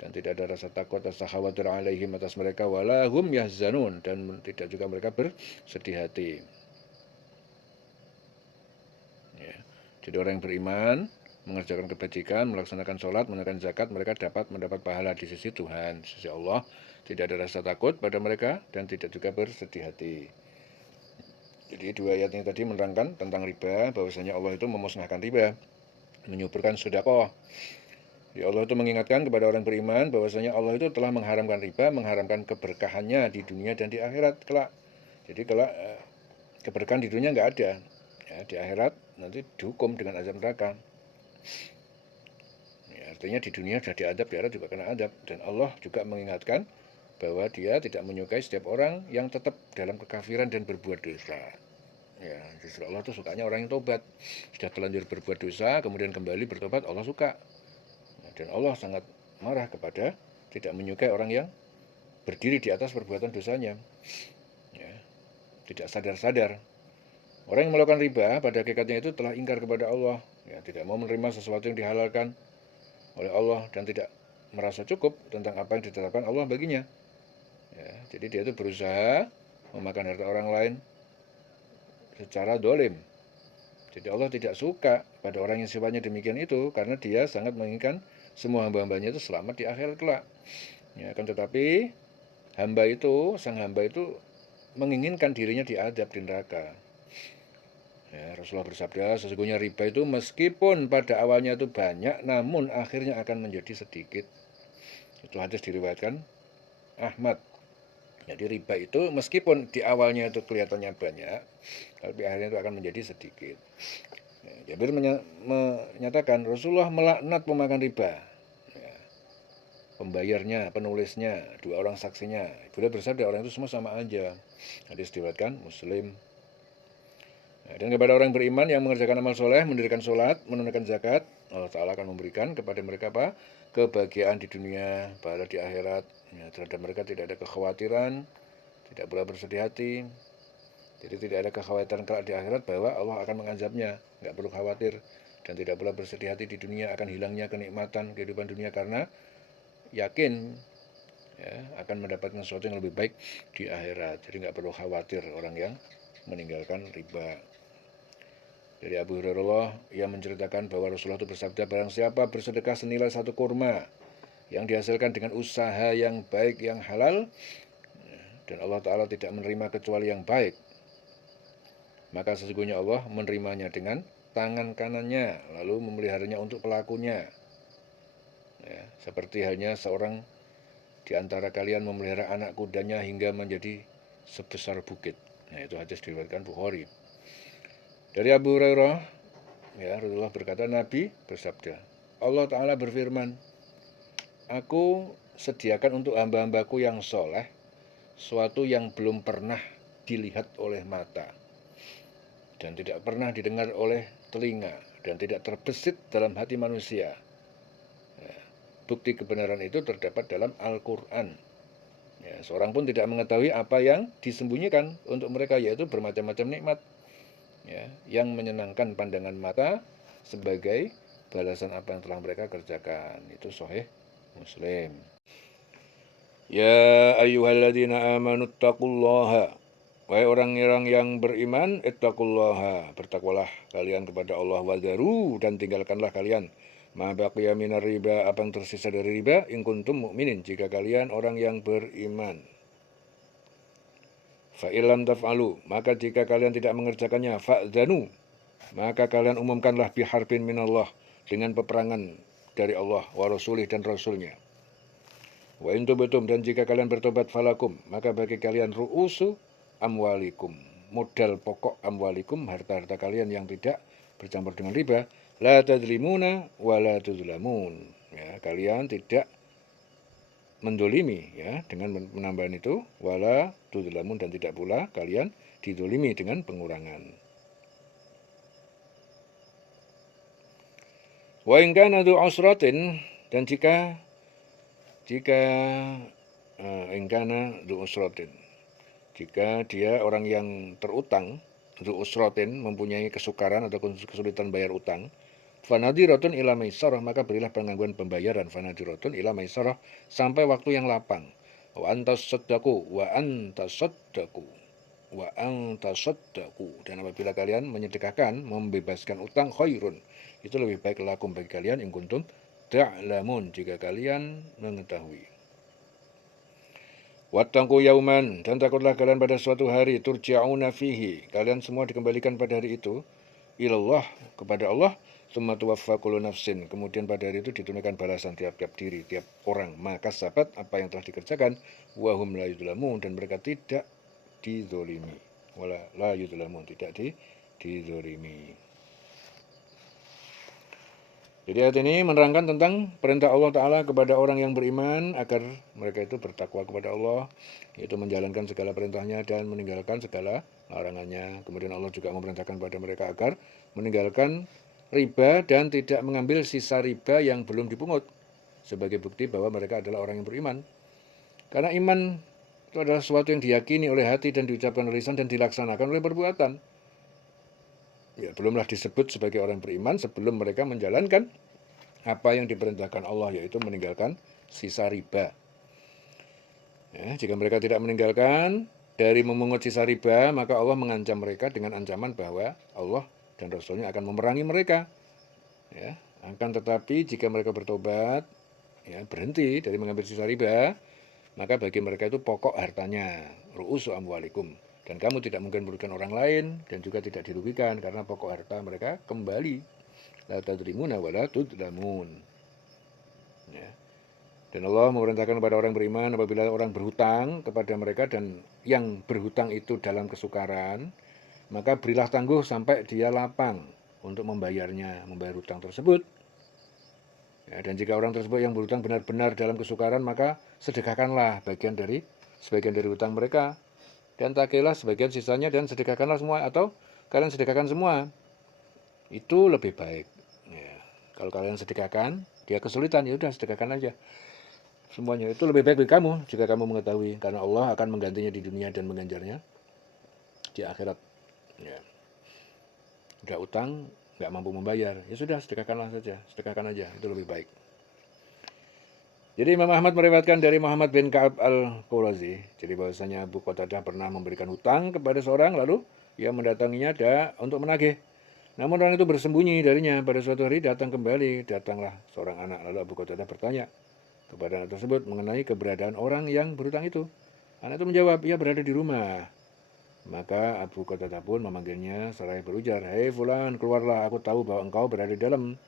dan tidak ada rasa takut, rasa khawatir alaihim, atas mereka, wala hum yahzanun, dan tidak juga mereka bersedih hati. Ya. Jadi orang yang beriman, mengerjakan kebajikan, melaksanakan sholat, menunaikan zakat, mereka dapat mendapat pahala di sisi Tuhan, di sisi Allah. Tidak ada rasa takut pada mereka dan tidak juga bersedih hati. Jadi dua ayat ini tadi menerangkan tentang riba, bahwasanya Allah itu memusnahkan riba, menyuburkan sedekah. Ya, Allah itu mengingatkan kepada orang beriman bahwasanya Allah itu telah mengharamkan riba, mengharamkan keberkahannya di dunia dan di akhirat kelak. Jadi kelak keberkahan di dunia nggak ada, ya, di akhirat nanti dihukum dengan azab neraka. Ya, artinya di dunia sudah diadab, di akhirat juga kena adab. Dan Allah juga mengingatkan bahwa dia tidak menyukai setiap orang yang tetap dalam kekafiran dan berbuat dosa. Ya, justru Allah itu sukanya orang yang tobat. Sudah terlanjur berbuat dosa, kemudian kembali bertobat, Allah suka. Dan Allah sangat marah kepada, tidak menyukai orang yang berdiri di atas perbuatan dosanya. Ya, tidak sadar-sadar. Orang yang melakukan riba pada hakikatnya itu telah ingkar kepada Allah, ya, tidak mau menerima sesuatu yang dihalalkan oleh Allah dan tidak merasa cukup tentang apa yang ditetapkan Allah baginya. Ya, jadi dia itu berusaha memakan harta orang lain secara dolim. Jadi Allah tidak suka pada orang yang sifatnya demikian itu, karena dia sangat menginginkan semua hamba-hambanya itu selamat di akhirat kelak. Ya, kan tetapi sang hamba itu menginginkan dirinya diadab di neraka. Ya, Rasulullah bersabda, sesungguhnya riba itu meskipun pada awalnya itu banyak, namun akhirnya akan menjadi sedikit. Itu hadis diriwayatkan Ahmad. Jadi riba itu meskipun di awalnya itu kelihatannya banyak, tapi akhirnya itu akan menjadi sedikit. Jabir menyatakan Rasulullah melaknat pemakan riba. Ya, pembayarnya, penulisnya, dua orang saksinya. Beliau bersabda orang itu semua sama aja. Hadis diriwayatkan Muslim. Nah, dan kepada orang beriman yang mengerjakan amal soleh, mendirikan sholat, menunaikan zakat, Allah Ta'ala akan memberikan kepada mereka apa? Kebahagiaan di dunia, pahala di akhirat. Ya, terhadap mereka tidak ada kekhawatiran, tidak pula bersedih hati. Jadi tidak ada kekhawatiran kelak di akhirat bahwa Allah akan mengazabnya. Nggak perlu khawatir. Dan tidak pula bersedih hati di dunia akan hilangnya kenikmatan kehidupan dunia karena yakin ya, akan mendapatkan sesuatu yang lebih baik di akhirat. Jadi nggak perlu khawatir orang yang meninggalkan riba. Dari Abu Hurairah yang menceritakan bahwa Rasulullah itu bersabda, barang siapa bersedekah senilai satu kurma yang dihasilkan dengan usaha yang baik, yang halal, dan Allah Ta'ala tidak menerima kecuali yang baik, maka sesungguhnya Allah menerimanya dengan tangan kanannya, lalu memeliharanya untuk pelakunya. Ya, seperti halnya seorang di antara kalian memelihara anak kudanya hingga menjadi sebesar bukit. Nah, itu hadis diriwayatkan Bukhari. Dari Abu Hurairah, ya, Rasulullah berkata, Nabi bersabda, Allah Ta'ala berfirman, aku sediakan untuk hamba-hambaku yang soleh suatu yang belum pernah dilihat oleh mata dan tidak pernah didengar oleh telinga dan tidak terbesit dalam hati manusia. Ya, bukti kebenaran itu terdapat dalam Al-Quran. Ya, seorang pun tidak mengetahui apa yang disembunyikan untuk mereka, yaitu bermacam-macam nikmat ya, yang menyenangkan pandangan mata sebagai balasan apa yang telah mereka kerjakan. Itu Sahih Muslim. Ya ayyuhalladzina amanu taqullaha. Wahai orang-orang yang beriman, ittaqullaha, bertakwalah kalian kepada Allah, wadaru, dan tinggalkanlah kalian ma baqiya minar riba, apa yang tersisa dari riba, in kuntum mu'minin, jika kalian orang yang beriman. Fa illam taf'alu, maka jika kalian tidak mengerjakannya, fa'dzanu, maka kalian umumkanlah biharbin minallah, dengan peperangan dari Allah wa rasulih dan rasulnya. Wa in tubtum, dan jika kalian bertobat, falakum, maka bagi kalian ru'usu amwalikum, modal pokok amwalikum, harta-harta kalian yang tidak bercampur dengan riba, la tadlimuna wa la tudlamun. Ya, kalian tidak mendolimi ya dengan penambahan itu, wala tudlamun, dan tidak pula kalian didolimi dengan pengurangan. Wa in kana du usratin, dan jika in kana du usratin, jika dia orang yang terutang, du usratin, mempunyai kesukaran atau kesulitan bayar utang, fanadiratun ila maisarah, maka berilah penangguhan pembayaran, fanadiratun ila maisarah, sampai waktu yang lapang. Wa antasaddaqu, wa antasaddaqu, wa antasaddaqu, dan apabila kalian menyedekahkan, membebaskan utang, khairun, itu lebih baik lakum bagi kalian, in kuntum ta'lamun, jika kalian mengetahui. Wattaqu yauman, dan takutlah kalian pada suatu hari, turja'una fihi, kalian semua dikembalikan pada hari itu, ilallah, kepada Allah, tsumma tuwaffa kullu nafsin, kemudian pada hari itu ditunaikan balasan tiap-tiap diri, tiap orang, maka sahabat apa yang telah dikerjakan, wa hum la yudlamun, dan mereka tidak dizolimi, wala la yudlamun, tidak dizolimi. Jadi ayat ini menerangkan tentang perintah Allah Ta'ala kepada orang yang beriman agar mereka itu bertakwa kepada Allah, yaitu menjalankan segala perintahnya dan meninggalkan segala larangannya. Kemudian Allah juga memerintahkan kepada mereka agar meninggalkan riba dan tidak mengambil sisa riba yang belum dipungut, sebagai bukti bahwa mereka adalah orang yang beriman. Karena iman itu adalah sesuatu yang diyakini oleh hati dan diucapkan oleh lisan dan dilaksanakan oleh perbuatan. Ya, belumlah disebut sebagai orang beriman sebelum mereka menjalankan apa yang diperintahkan Allah, yaitu meninggalkan sisa riba. Ya, jika mereka tidak meninggalkan dari memungut sisa riba, maka Allah mengancam mereka dengan ancaman bahwa Allah dan Rasulnya akan memerangi mereka. Ya, Akan tetapi jika mereka bertobat, ya, berhenti dari mengambil sisa riba, maka bagi mereka itu pokok hartanya, ru'usu amwalikum. Dan kamu tidak mungkin merugikan orang lain dan juga tidak dirugikan karena pokok harta mereka kembali. La tadrimuna wa la tudlamun. Ya. Dan Allah memerintahkan kepada orang beriman apabila orang berhutang kepada mereka dan yang berhutang itu dalam kesukaran, maka berilah tangguh sampai dia lapang untuk membayarnya, membayar hutang tersebut. Ya, dan jika orang tersebut yang berhutang benar-benar dalam kesukaran, maka sedekahkanlah sebagian dari hutang mereka. Dan takilah sebagian sisanya dan sedekahkanlah semua, atau kalian sedekahkan semua. Itu lebih baik. Ya, kalau kalian sedekahkan, dia kesulitan, ya udah sedekahkan aja. Semuanya itu lebih baik bagi kamu jika kamu mengetahui, karena Allah akan menggantinya di dunia dan mengganjarnya di akhirat. Ya. Udah utang, nggak mampu membayar, ya sudah sedekahkanlah saja, sedekahkan aja, itu lebih baik. Jadi Imam Ahmad meriwayatkan dari Muhammad bin Ka'ab al-Qurazi, jadi bahwasanya Abu Qatadah pernah memberikan hutang kepada seorang, lalu ia mendatanginya untuk menagih. Namun orang itu bersembunyi darinya. Pada suatu hari datanglah seorang anak, lalu Abu Qatadah bertanya kepada anak tersebut mengenai keberadaan orang yang berhutang itu. Anak itu menjawab, ia berada di rumah. Maka Abu Qatadah pun memanggilnya seraya berujar, hei fulan, keluarlah, aku tahu bahwa engkau berada di dalam.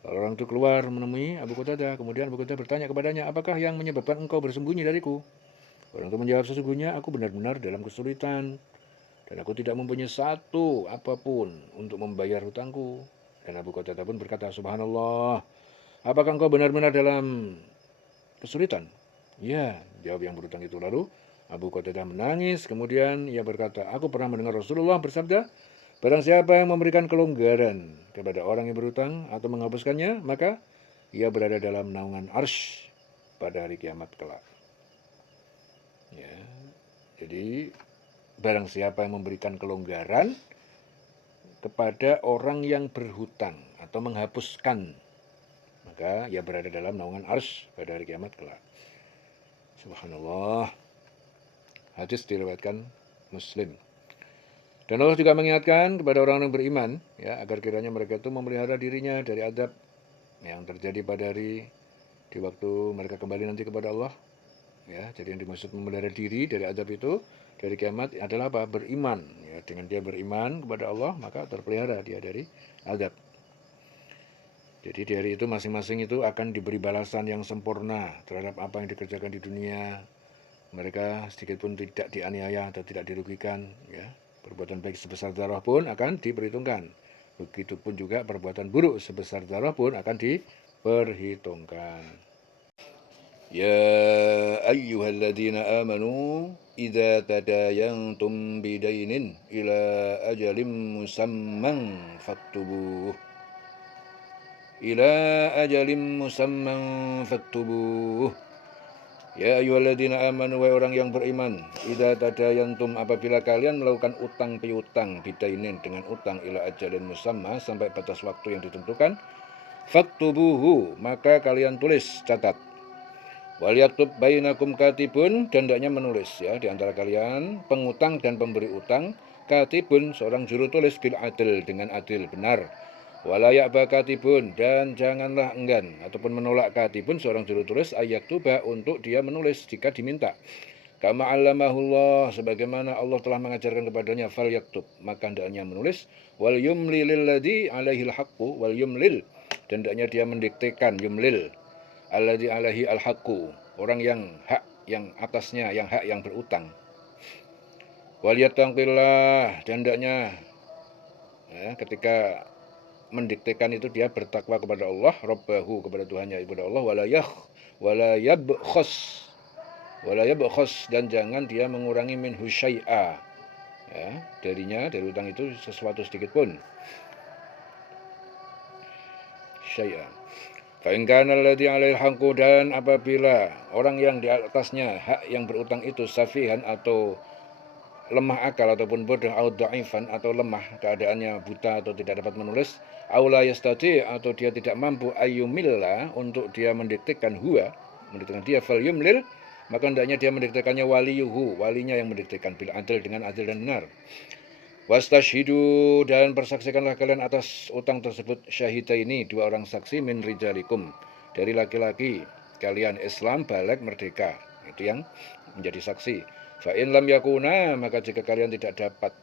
Lalu orang itu keluar menemui Abu Qatadah. Kemudian Abu Qatadah bertanya kepadanya, apakah yang menyebabkan engkau bersembunyi dariku? Orang itu menjawab, sesungguhnya aku benar-benar dalam kesulitan dan aku tidak mempunyai satu apapun untuk membayar hutangku. Dan Abu Qatadah pun berkata, subhanallah, apakah engkau benar-benar dalam kesulitan? Ya, jawab yang berhutang itu. Lalu Abu Qatadah menangis, kemudian ia berkata, aku pernah mendengar Rasulullah bersabda, barang siapa yang memberikan kelonggaran kepada orang yang berhutang atau menghapuskannya, maka ia berada dalam naungan arsy pada hari kiamat kelak. Ya, jadi barang siapa yang memberikan kelonggaran kepada orang yang berhutang atau menghapuskan, maka ia berada dalam naungan arsy pada hari kiamat kelak. Subhanallah. Hadis diriwayatkan Muslim. Dan Allah juga mengingatkan kepada orang yang beriman, ya, agar kiranya mereka itu memelihara dirinya dari azab yang terjadi pada di waktu mereka kembali nanti kepada Allah. Ya, jadi yang dimaksud memelihara diri dari azab itu dari kiamat adalah apa? Beriman. Ya, dengan dia beriman kepada Allah, maka terpelihara dia dari azab. Jadi di hari itu masing-masing itu akan diberi balasan yang sempurna terhadap apa yang dikerjakan di dunia. Mereka sedikit pun tidak dianiaya atau tidak dirugikan. Ya. Perbuatan baik sebesar zarah pun akan diperhitungkan. Begitupun juga perbuatan buruk sebesar zarah pun akan diperhitungkan. Ya ayyuhalladzina amanu idza tadayantum bidainin ila ajalim musamman faktubuh. Ila ajalim musamman faktubuh. Ya ayyuhalladzina amanu, wahai orang yang beriman, idza tadayantum, apabila kalian melakukan utang piutang bidainin dengan utang ila ajalin musamma, sampai batas waktu yang ditentukan, faktubuhu, maka kalian tulis, catat. Wal yaktub bainakum katibun, dan hendaknya menulis, ya, di antara kalian pengutang dan pemberi utang, katibun, seorang juru tulis, bil adil, dengan adil, benar. Wala ya'ba katibun, dan janganlah enggan ataupun menolak katibun, seorang juru tulis, ayyaktuba, untuk dia menulis jika diminta. Kama 'allamahullah, sebagaimana Allah telah mengajarkan kepadanya, fal yaktub, maka hendaknya menulis. Wal yumlil ladzi 'alaihil haqqu, wal yumlil, dan hendaknya dia mendiktekan, yumlil alladzi 'alaihi al haqqu, orang yang hak yang atasnya, yang hak yang berutang. Wal yattaqillah, dan hendaknya, ya, ketika mendiktekan itu dia bertakwa kepada Allah, Rabbahu, kepada Tuhannya, kepada Allah, wala yabkhas, dan jangan dia mengurangi minhu syai'a, ya, dari utang itu sesuatu sedikit pun. Syai'a. Fa in kana alladzi 'alaihil haqqu, dan apabila orang yang di atasnya hak yang berutang itu safihan, atau lemah akal ataupun bodoh, au dhaifan, atau lemah keadaannya, buta atau tidak dapat menulis, aula yastati, atau dia tidak mampu, ayyumilla, untuk dia mendiktekan mendiktekan dia, fal yumlil, maka hendaknya dia mendiktekannya waliyuhu, walinya yang mendiktekan, bil adil, dengan adil dan benar. Wastashhidu, dan persaksikanlah kalian atas utang tersebut syahidaini, dua orang saksi, min rijalikum, dari laki-laki kalian, Islam baligh merdeka, itu yang menjadi saksi. Fa in lam yakuna, maka jika kalian tidak dapat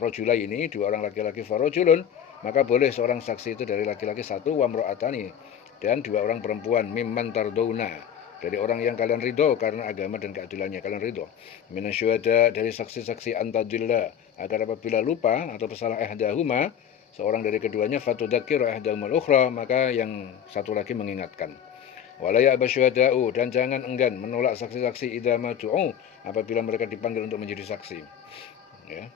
rojula ini, dua orang laki-laki, farojulun, maka boleh seorang saksi itu dari laki-laki satu, wa mro'atani, dan dua orang perempuan, mimman tardawna, dari orang yang kalian ridho karena agama dan keadilannya kalian ridho, minasyuhada, dari saksi-saksi, antadillah, agar apabila lupa atau bersalah ihdahuma, seorang dari keduanya, fatudzakiru ihdahumal ukhra, maka yang satu lagi mengingatkan. Wala ya'ba syuhada'u, dan jangan enggan menolak saksi-saksi idza madu'u, apabila mereka dipanggil untuk menjadi saksi. Ya.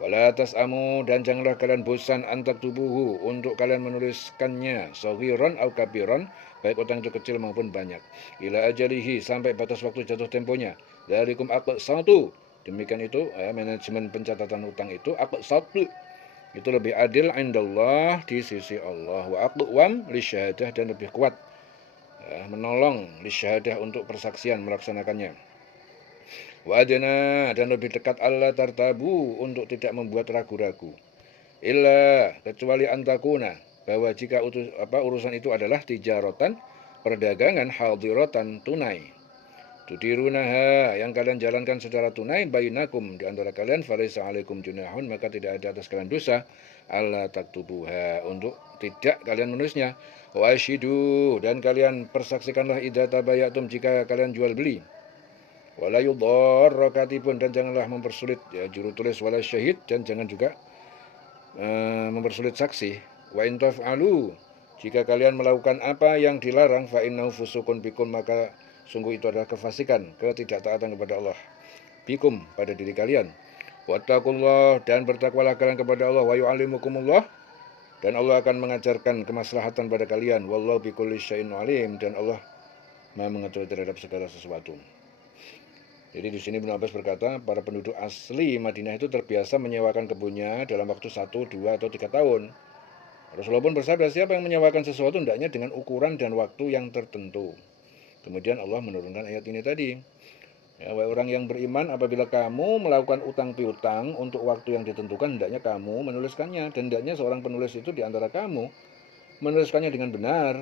Wala tas'amu, dan janganlah kalian bosan antak tubuhu, untuk kalian menuliskannya, saghiran au kabiran, baik utang itu kecil maupun banyak, ila ajalihi, sampai batas waktu jatuh temponya. Dzalikum aqsatu, demikian itu manajemen pencatatan utang itu aqsatu, itu lebih adil indallah, di sisi Allah, wa aqwam lisyahadah, dan lebih kuat menolong lisyahadah, untuk persaksian melaksanakannya. Wa adna, dan lebih dekat Allah tartabu, untuk tidak membuat ragu-ragu. Illa, kecuali antakuna, bahwa jika urusan itu adalah tijaratan, perdagangan, hadiratan, tunai. Tudirunaha, yang kalian jalankan secara tunai, bainakum, di antara kalian, falaisa alaikum junahun, maka tidak ada atas kalian dosa, alla taktubuha, untuk tidak kalian menulisnya. Wa ashidu, dan kalian persaksikanlah idza tabayatum, jika kalian jual beli. Wala yudharra katibun, dan janganlah mempersulit juru tulis, wala syahid, dan jangan juga mempersulit saksi. Wa in taf'alu, jika kalian melakukan apa yang dilarang, fa innahu fusukun bikum, maka sungguh itu adalah kefasikan, ketidaktaatan kepada Allah, bikum, pada diri kalian. Wattaqullah, dan bertakwalah kalian kepada Allah, wa yu'allimukumullah, dan Allah akan mengajarkan kemaslahatan pada kalian. Wallahu bikulli syai'in alim, dan Allah Maha mengetahui terhadap segala sesuatu. Jadi di sini Ibnu Abbas berkata, para penduduk asli Madinah itu terbiasa menyewakan kebunnya dalam waktu 1, 2, atau 3 tahun. Rasulullah pun bersabda, siapa yang menyewakan sesuatu hendaknya dengan ukuran dan waktu yang tertentu. Kemudian Allah menurunkan ayat ini tadi. Ya, wahai orang yang beriman, apabila kamu melakukan utang piutang untuk waktu yang ditentukan, hendaknya kamu menuliskannya. Dan hendaknya seorang penulis itu di antara kamu menuliskannya dengan benar.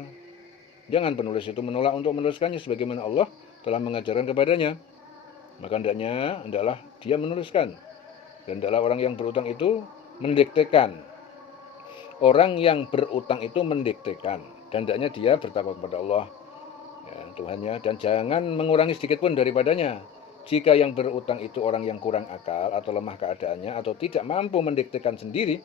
Jangan penulis itu menolak untuk menuliskannya sebagaimana Allah telah mengajarkan kepadanya. Maka hendaklah dia menuliskan. Dan hendaklah orang yang berutang itu mendiktekan. Orang yang berutang itu mendiktekan. Dan hendaknya dia bertakwa kepada Allah, ya, Tuhannya, dan jangan mengurangi sedikit pun daripadanya. Jika yang berutang itu orang yang kurang akal atau lemah keadaannya atau tidak mampu mendiktekan sendiri,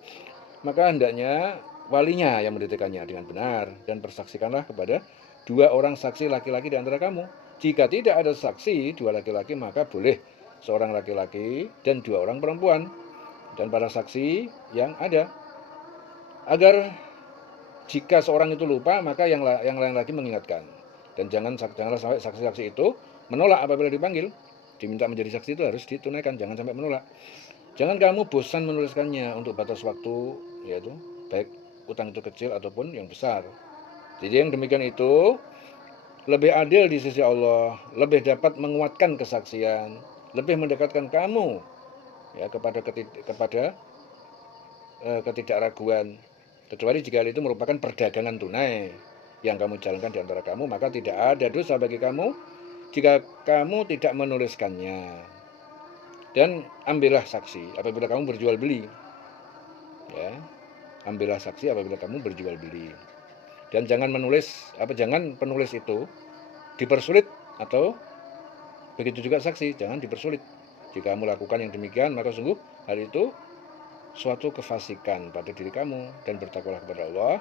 maka hendaknya walinya yang mendiktekannya dengan benar, dan persaksikanlah kepada 2 orang saksi laki-laki di antara kamu. Jika tidak ada saksi 2 laki-laki, maka boleh seorang laki-laki dan 2 orang perempuan, dan para saksi yang ada, agar jika seorang itu lupa, maka yang lain lagi mengingatkan. Dan janganlah sampai saksi-saksi itu menolak apabila dipanggil. Diminta menjadi saksi itu harus ditunaikan, jangan sampai menolak. Jangan kamu bosan menuliskannya untuk batas waktu, yaitu baik utang itu kecil ataupun yang besar. Jadi yang demikian itu lebih adil di sisi Allah, lebih dapat menguatkan kesaksian, lebih mendekatkan kamu ya kepada ketidakraguan. Kecuali jika itu merupakan perdagangan tunai yang kamu jalankan di antara kamu, maka tidak ada dosa bagi kamu jika kamu tidak menuliskannya. Dan ambillah saksi apabila kamu berjual beli. Ya, ambillah saksi apabila kamu berjual beli. Dan jangan penulis itu dipersulit, atau begitu juga saksi, jangan dipersulit. Jika kamu lakukan yang demikian, maka sungguh hal itu suatu kefasikan pada diri kamu, dan bertakwalah kepada Allah.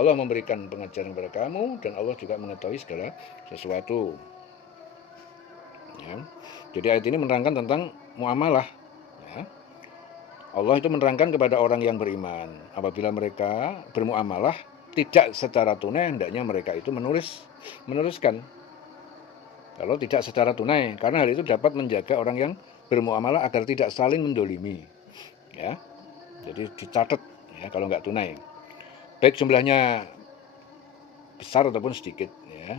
Allah memberikan pengajaran kepada kamu, dan Allah juga mengetahui segala sesuatu. Ya. Jadi ayat ini menerangkan tentang muamalah. Ya. Allah itu menerangkan kepada orang yang beriman, apabila mereka bermuamalah tidak secara tunai, hendaknya mereka itu menuliskan. Kalau tidak secara tunai, karena hal itu dapat menjaga orang yang bermuamalah agar tidak saling mendolimi. Ya, jadi dicatat ya kalau nggak tunai, baik jumlahnya besar ataupun sedikit, ya,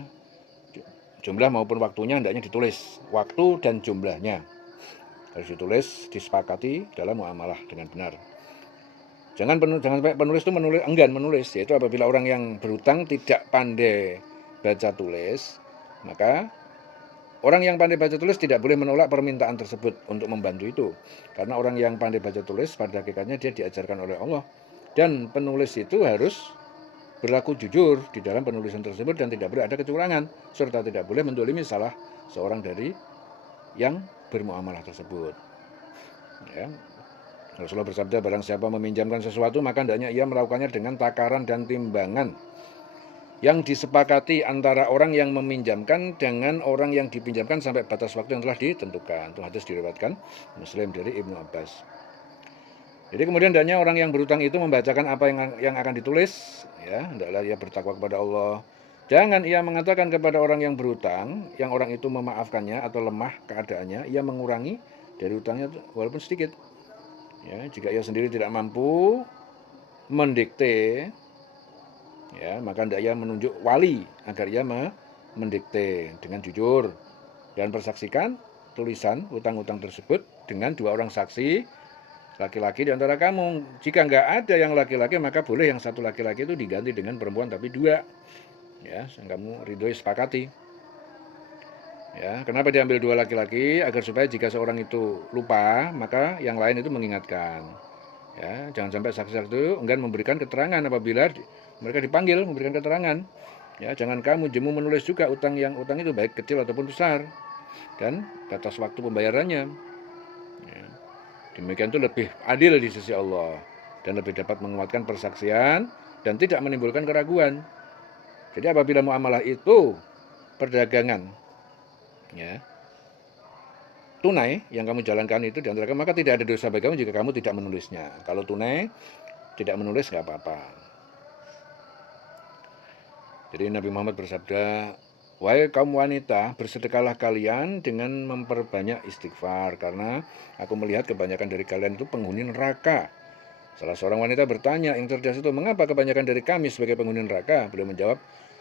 jumlah maupun waktunya hendaknya ditulis, waktu dan jumlahnya. Harus ditulis, disepakati dalam muamalah dengan benar. Jangan sampai penulis itu enggan menulis, yaitu apabila orang yang berutang tidak pandai baca tulis, maka orang yang pandai baca tulis tidak boleh menolak permintaan tersebut untuk membantu itu. Karena orang yang pandai baca tulis pada hakikatnya dia diajarkan oleh Allah. Dan penulis itu harus berlaku jujur di dalam penulisan tersebut dan tidak boleh ada kecurangan, serta tidak boleh mendolimi salah seorang dari yang bermuamalah tersebut. Ya. Rasulullah bersabda, barang siapa meminjamkan sesuatu maka hendaknya ia melakukannya dengan takaran dan timbangan yang disepakati antara orang yang meminjamkan dengan orang yang dipinjamkan sampai batas waktu yang telah ditentukan. Itu hadis diriwayatkan Muslim dari Ibnu Abbas. Jadi kemudian hendaknya orang yang berutang itu membacakan apa yang akan ditulis, ya, hendaklah ia bertakwa kepada Allah. Jangan ia mengatakan kepada orang yang berutang, yang orang itu memaafkannya atau lemah keadaannya, ia mengurangi dari utangnya walaupun sedikit. Ya, jika ia sendiri tidak mampu mendikte, ya, maka hendaknya ia menunjuk wali agar ia mendikte dengan jujur dan persaksikan tulisan utang-utang tersebut dengan 2 orang saksi laki-laki di antara kamu. Jika nggak ada yang laki-laki, maka boleh yang satu laki-laki itu diganti dengan perempuan tapi 2. Ya, kamu ridhoi sepakati. Ya, kenapa diambil 2 laki-laki? Agar supaya jika seorang itu lupa, maka yang lain itu mengingatkan. Ya, jangan sampai saksi-saksi itu enggan memberikan keterangan apabila mereka dipanggil memberikan keterangan. Ya, jangan kamu jemu menulis juga utang itu baik kecil ataupun besar dan batas waktu pembayarannya. Ya. Demikian itu lebih adil di sisi Allah dan lebih dapat menguatkan persaksian dan tidak menimbulkan keraguan. Jadi apabila muamalah itu perdagangan, ya, tunai yang kamu jalankan itu di antara kamu, maka tidak ada dosa bagi kamu jika kamu tidak menulisnya. Kalau tunai tidak menulis nggak apa-apa. Jadi Nabi Muhammad bersabda, wahai kaum wanita, bersedekahlah kalian dengan memperbanyak istighfar, karena aku melihat kebanyakan dari kalian itu penghuni neraka. Salah seorang wanita bertanya yang cerdas itu, mengapa kebanyakan dari kami sebagai penghuni neraka? Beliau menjawab,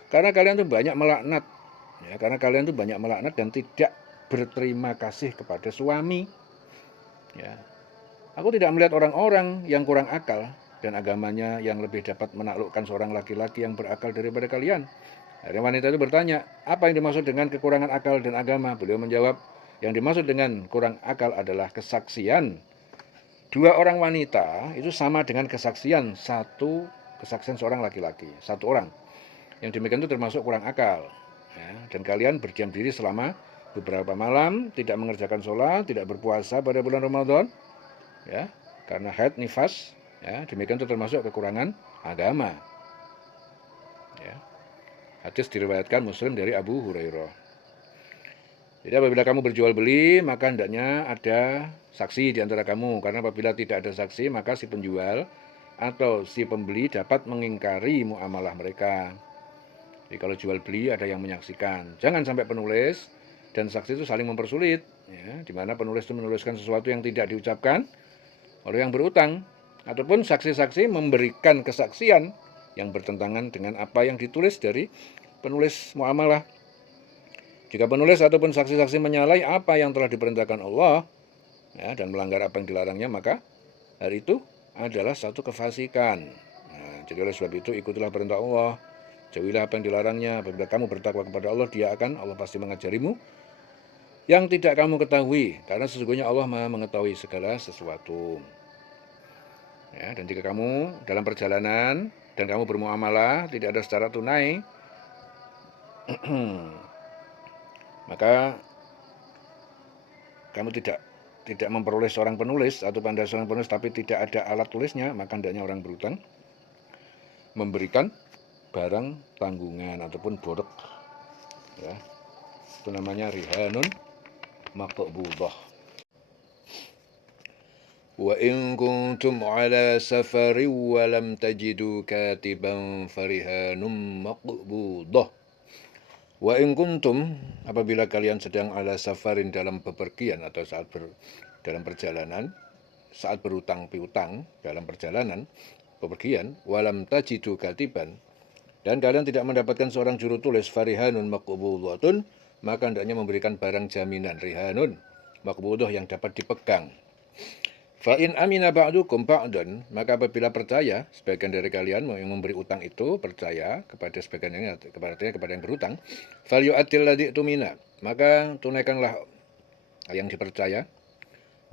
karena kalian itu banyak melaknat. Ya, karena kalian itu banyak melaknat dan tidak berterima kasih kepada suami. Ya. Aku tidak melihat orang-orang yang kurang akal dan agamanya yang lebih dapat menaklukkan seorang laki-laki yang berakal daripada kalian. Akhirnya wanita itu bertanya, apa yang dimaksud dengan kekurangan akal dan agama? Beliau menjawab, yang dimaksud dengan kurang akal adalah kesaksian. 2 orang wanita itu sama dengan kesaksian seorang laki-laki, 1 orang. Yang demikian itu termasuk kurang akal. Ya, dan kalian berdiam diri selama beberapa malam, tidak mengerjakan sholat, tidak berpuasa pada bulan Ramadan, ya, karena haid nifas, ya, demikian itu termasuk kekurangan agama. Ya. Hadis diriwayatkan Muslim dari Abu Hurairah. Jadi apabila kamu berjual beli, maka hendaknya ada saksi di antara kamu, karena apabila tidak ada saksi, maka si penjual atau si pembeli dapat mengingkari muamalah mereka. Jadi kalau jual beli ada yang menyaksikan. Jangan sampai penulis dan saksi itu saling mempersulit, ya, di mana penulis itu menuliskan sesuatu yang tidak diucapkan oleh yang berutang, ataupun saksi-saksi memberikan kesaksian yang bertentangan dengan apa yang ditulis dari penulis muamalah. Jika penulis ataupun saksi-saksi menyalahi apa yang telah diperintahkan Allah, ya, dan melanggar apa yang dilarangnya, maka hal itu adalah satu kefasikan. Nah, jadi oleh sebab itu ikutilah perintah Allah, jauhilah apa yang dilarangnya. Apabila kamu bertakwa kepada Allah, Allah pasti mengajarimu yang tidak kamu ketahui, karena sesungguhnya Allah Maha mengetahui segala sesuatu. Ya, dan jika kamu dalam perjalanan dan kamu bermuamalah tidak ada secara tunai, maka kamu tidak memperoleh seorang penulis atau pandai seorang penulis tapi tidak ada alat tulisnya, maka hendaknya orang berutang memberikan barang tanggungan ataupun borok, ya, itu namanya rihanun maqbudah. Wa in kuntum ala safarin wa lam tajidu katiban farihanum maqbudah. Wa in kuntum, apabila kalian sedang ala safarin dalam bepergian atau dalam perjalanan, saat berutang piutang dalam perjalanan bepergian, walam tajidu katiban, dan kalian tidak mendapatkan seorang juru tulis, farihanun maqbudatun, maka hendaknya memberikan barang jaminan. Rihanun maqbudah yang dapat dipegang. Fa in amina ba'dukum ba'dan, maka apabila percaya sebagian dari kalian yang memberi utang itu percaya kepada sebagian yang kepada yang berutang, fal yu'atil ladzi tumina, maka tunaikanlah yang dipercaya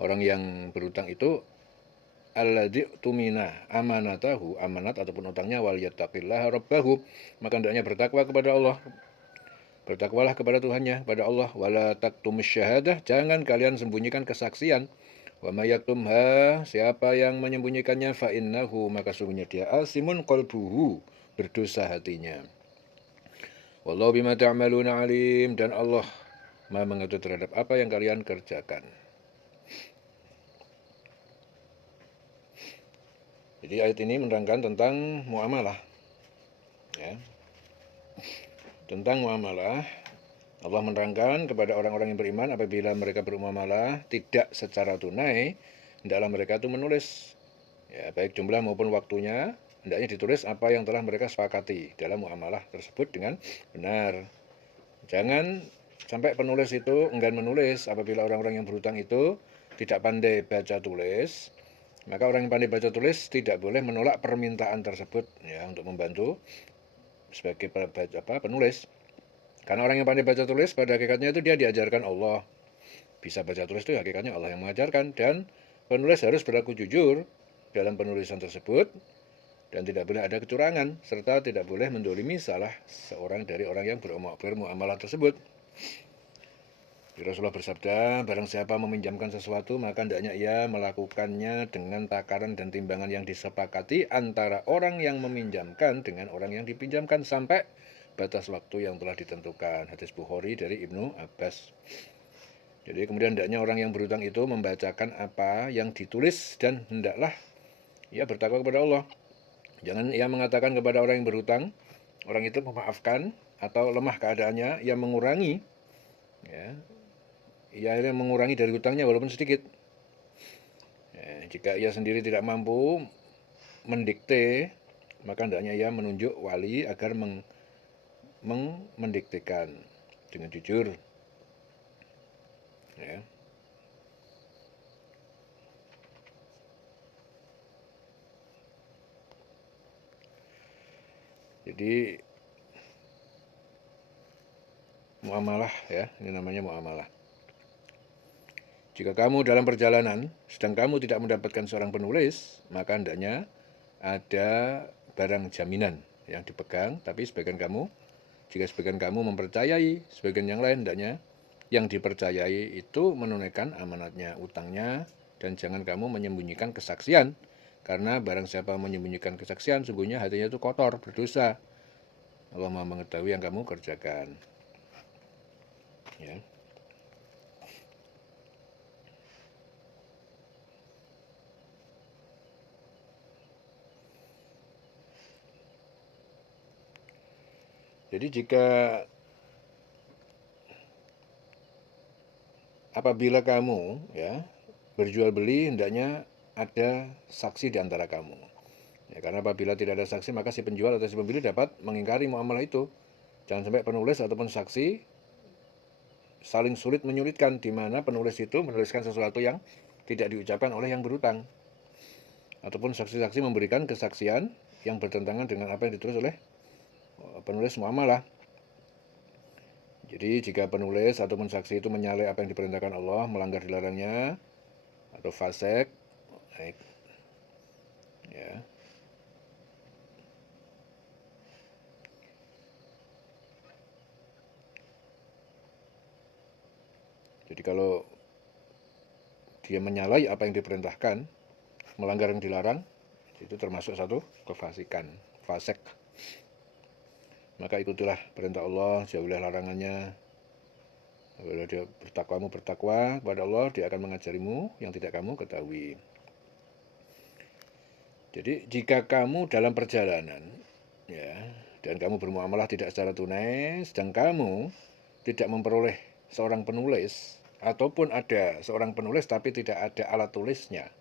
orang yang berutang itu alladzi tumina amanatahu, amanat ataupun utangnya, wal yattaqillaha rabbahu, maka hendaknya bertakwa kepada Allah. Bertakwalah kepada Tuhannya, kepada Allah. Wala taktumus syahadah, jangan kalian sembunyikan kesaksian. Wa may yaktumha, siapa yang menyembunyikannya, fa innahu, maka sungguhnya dia asimun qalbuhu, berdosa hatinya. Wallahu bima ta'maluna alim, dan Allah Maha mengetahui terhadap apa yang kalian kerjakan. Jadi ayat ini menerangkan tentang muamalah, ya. Tentang muamalah, Allah menerangkan kepada orang-orang yang beriman apabila mereka bermuamalah tidak secara tunai, hendaklah mereka itu menulis, ya, baik jumlah maupun waktunya, hendaknya ditulis apa yang telah mereka sepakati dalam muamalah tersebut dengan benar. Jangan sampai penulis itu enggan menulis. Apabila orang-orang yang berhutang itu tidak pandai baca tulis, maka orang yang pandai baca tulis tidak boleh menolak permintaan tersebut, ya, untuk membantu sebagai penulis. Karena orang yang pandai baca tulis pada hakikatnya itu dia diajarkan Allah. Bisa baca tulis itu hakikatnya Allah yang mengajarkan, dan penulis harus berlaku jujur dalam penulisan tersebut dan tidak boleh ada kecurangan serta tidak boleh mendolimi salah seorang dari orang yang bermuamalah tersebut. Rasulullah bersabda, barang siapa meminjamkan sesuatu, maka hendaknya ia melakukannya dengan takaran dan timbangan yang disepakati antara orang yang meminjamkan dengan orang yang dipinjamkan sampai batas waktu yang telah ditentukan. Hadis Bukhari dari Ibnu Abbas. Jadi kemudian hendaknya orang yang berhutang itu membacakan apa yang ditulis dan hendaklah ia bertakwa kepada Allah. Jangan ia mengatakan kepada orang yang berhutang, orang itu memaafkan atau lemah keadaannya, ia mengurangi, ya, ia akhirnya mengurangi dari hutangnya walaupun sedikit. Ya, jika ia sendiri tidak mampu mendikte, maka hendaknya ia menunjuk wali agar mendiktekan dengan jujur. Ya. Jadi muamalah, ya, ini namanya muamalah. Jika kamu dalam perjalanan sedang kamu tidak mendapatkan seorang penulis, maka hendaknya ada barang jaminan yang dipegang, tapi jika sebagian kamu mempercayai sebagian yang lain, hendaknya yang dipercayai itu menunaikan amanatnya, utangnya, dan jangan kamu menyembunyikan kesaksian, karena barang siapa menyembunyikan kesaksian, sungguhnya hatinya itu kotor, berdosa. Allah Maha mengetahui yang kamu kerjakan. Ya. Jadi jika apabila kamu, ya, berjual beli, hendaknya ada saksi di antara kamu. Ya, karena apabila tidak ada saksi, maka si penjual atau si pembeli dapat mengingkari muamalah itu. Jangan sampai penulis ataupun saksi saling sulit menyulitkan, di mana penulis itu menuliskan sesuatu yang tidak diucapkan oleh yang berutang, ataupun saksi-saksi memberikan kesaksian yang bertentangan dengan apa yang ditulis oleh penulis muamalah. Jadi jika penulis ataupun saksi itu menyalahi apa yang diperintahkan Allah, melanggar dilarangnya, atau fasik, ya, jadi kalau dia menyalahi apa yang diperintahkan, melanggar yang dilarang, itu termasuk satu kefasikan, fasik. Maka ikutilah perintah Allah, jauhilah larangannya. Apabila dia bertakwa kepada Allah, dia akan mengajarimu yang tidak kamu ketahui. Jadi jika kamu dalam perjalanan, ya, dan kamu bermuamalah tidak secara tunai, sedang kamu tidak memperoleh seorang penulis, ataupun ada seorang penulis tapi tidak ada alat tulisnya,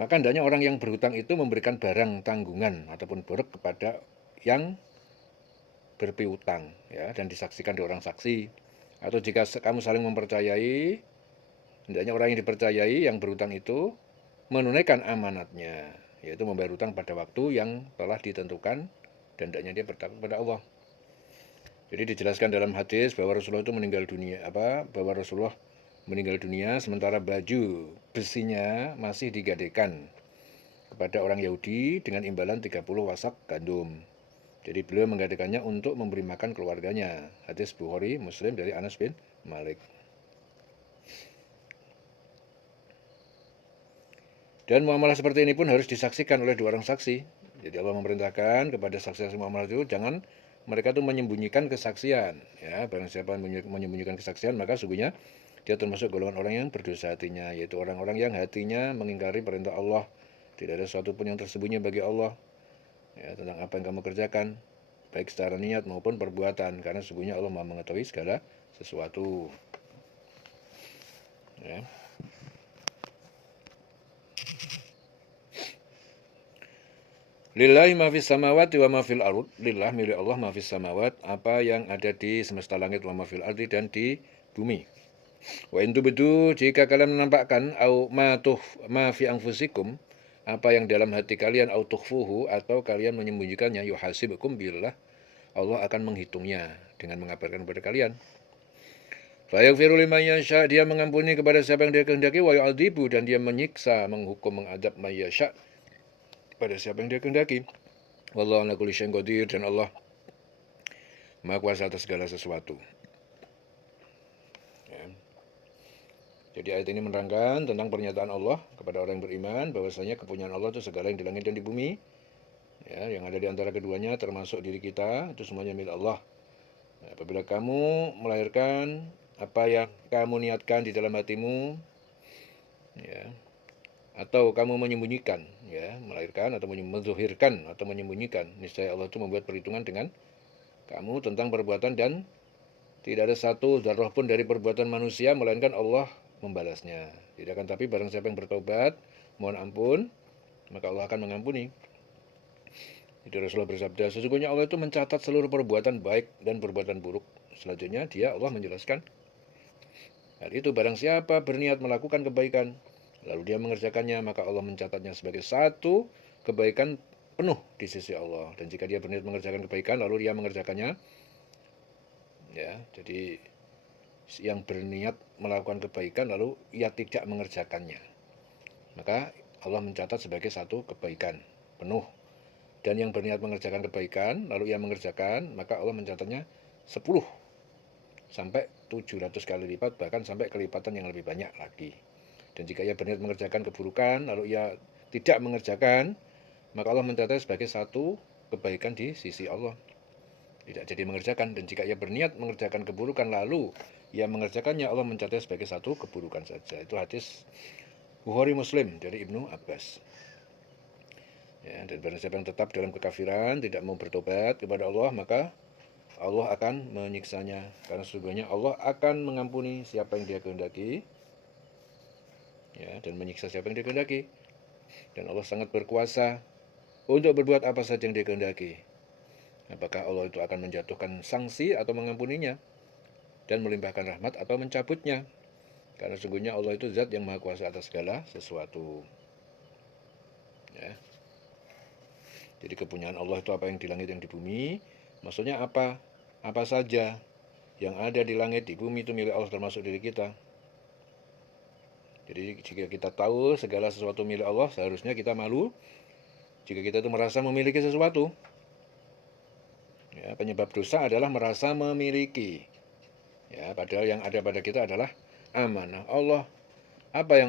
maka hendaknya orang yang berhutang itu memberikan barang tanggungan ataupun borok kepada yang berpiutang, ya, dan disaksikan di orang saksi. Atau jika kamu saling mempercayai, Hendaknya orang yang dipercayai yang berutang itu menunaikan amanatnya, yaitu membayar utang pada waktu yang telah ditentukan dan hendaknya dia bertakwa kepada Allah. Jadi dijelaskan dalam hadis bahwa Rasulullah itu meninggal dunia bahwa Rasulullah meninggal dunia sementara baju besinya masih digadaikan kepada orang Yahudi dengan imbalan 30 wasak gandum. Jadi beliau menggadaikannya untuk memberi makan keluarganya. Hadis Bukhari Muslim dari Anas bin Malik. Dan muamalah seperti ini pun harus disaksikan oleh dua orang saksi. Jadi Allah memerintahkan kepada saksi-saksi muamalah itu jangan mereka itu menyembunyikan kesaksian. Ya, barang siapa menyembunyikan kesaksian maka sungguhnya dia termasuk golongan orang yang berdosa hatinya, yaitu orang-orang yang hatinya mengingkari perintah Allah. Tidak ada sesuatu pun yang tersembunyi bagi Allah ya, tentang apa yang kamu kerjakan, baik secara niat maupun perbuatan, karena sungguhnya Allah Maha mengetahui segala sesuatu. Ya. Lillahi ma fis samawati wa ma fil ard. Lillah milik Allah ma fis samawat, apa yang ada di semesta langit, wa ma fil ardi, dan di bumi. Wa in tubdu, jika kalian menampakkan au ma fi anfusikum, apa yang dalam hati kalian, au tukhfuhu, atau kalian menyembunyikannya, yuhasibukum billah, Allah akan menghitungnya dengan mengabarkan kepada kalian. Fa yaghfiru liman yasha, dia mengampuni kepada siapa yang dia kehendaki, wa yu'adzibu, dan dia menyiksa, menghukum, mengadab man yasha, pada siapa yang dia kehendaki. Wallahu ala kulli syai'in qadir, dan Allah Maha kuasa atas segala sesuatu. Ya. Jadi ayat ini menerangkan tentang pernyataan Allah kepada orang yang beriman bahwasanya kepunyaan Allah itu segala yang di langit dan di bumi. Ya, yang ada di antara keduanya termasuk diri kita itu semuanya milik Allah. Nah, apabila kamu melahirkan apa yang kamu niatkan di dalam hatimu, ya, atau kamu menyembunyikan, ya, melahirkan atau menzuhirkan atau menyembunyikan, niscaya Allah itu membuat perhitungan dengan kamu tentang perbuatan, dan tidak ada satu zarah pun dari perbuatan manusia melainkan Allah membalasnya. Tidak akan tapi barang siapa yang bertobat, mohon ampun, maka Allah akan mengampuni. Jadi Rasulullah bersabda, sesungguhnya Allah itu mencatat seluruh perbuatan baik dan perbuatan buruk. Selanjutnya Allah menjelaskan hal itu, barang siapa berniat melakukan kebaikan lalu dia mengerjakannya, maka Allah mencatatnya sebagai satu kebaikan penuh di sisi Allah. Dan jika dia berniat mengerjakan kebaikan lalu dia mengerjakannya, ya, jadi yang berniat melakukan kebaikan lalu ia tidak mengerjakannya, maka Allah mencatat sebagai satu kebaikan penuh. Dan yang berniat mengerjakan kebaikan lalu ia mengerjakan, maka Allah mencatatnya 10 sampai 700 kali lipat, bahkan sampai kelipatan yang lebih banyak lagi. Dan jika ia berniat mengerjakan keburukan lalu ia tidak mengerjakan, maka Allah mencatat sebagai satu kebaikan di sisi Allah, tidak jadi mengerjakan. Dan jika ia berniat mengerjakan keburukan lalu ia mengerjakannya, Allah mencatat sebagai satu keburukan saja. Itu hadis Bukhari Muslim dari Ibnu Abbas. Ya, dan barang siapa yang tetap dalam kekafiran, tidak mau bertobat kepada Allah, maka Allah akan menyiksanya. Karena sesungguhnya Allah akan mengampuni siapa yang dia kehendaki, ya, dan menyiksa siapa yang dia kehendaki. Dan Allah sangat berkuasa untuk berbuat apa saja yang dia kehendaki. Apakah Allah itu akan menjatuhkan sanksi atau mengampuninya, dan melimpahkan rahmat atau mencabutnya. Karena sesungguhnya Allah itu zat yang maha kuasa atas segala sesuatu. Ya. Jadi kepunyaan Allah itu apa yang di langit yang di bumi. Maksudnya apa? Apa saja yang ada di langit di bumi itu milik Allah, termasuk diri kita. Jadi jika kita tahu segala sesuatu milik Allah, seharusnya kita malu jika kita itu merasa memiliki sesuatu. Ya, penyebab dosa adalah merasa memiliki. Ya, padahal yang ada pada kita adalah amanah Allah. Apa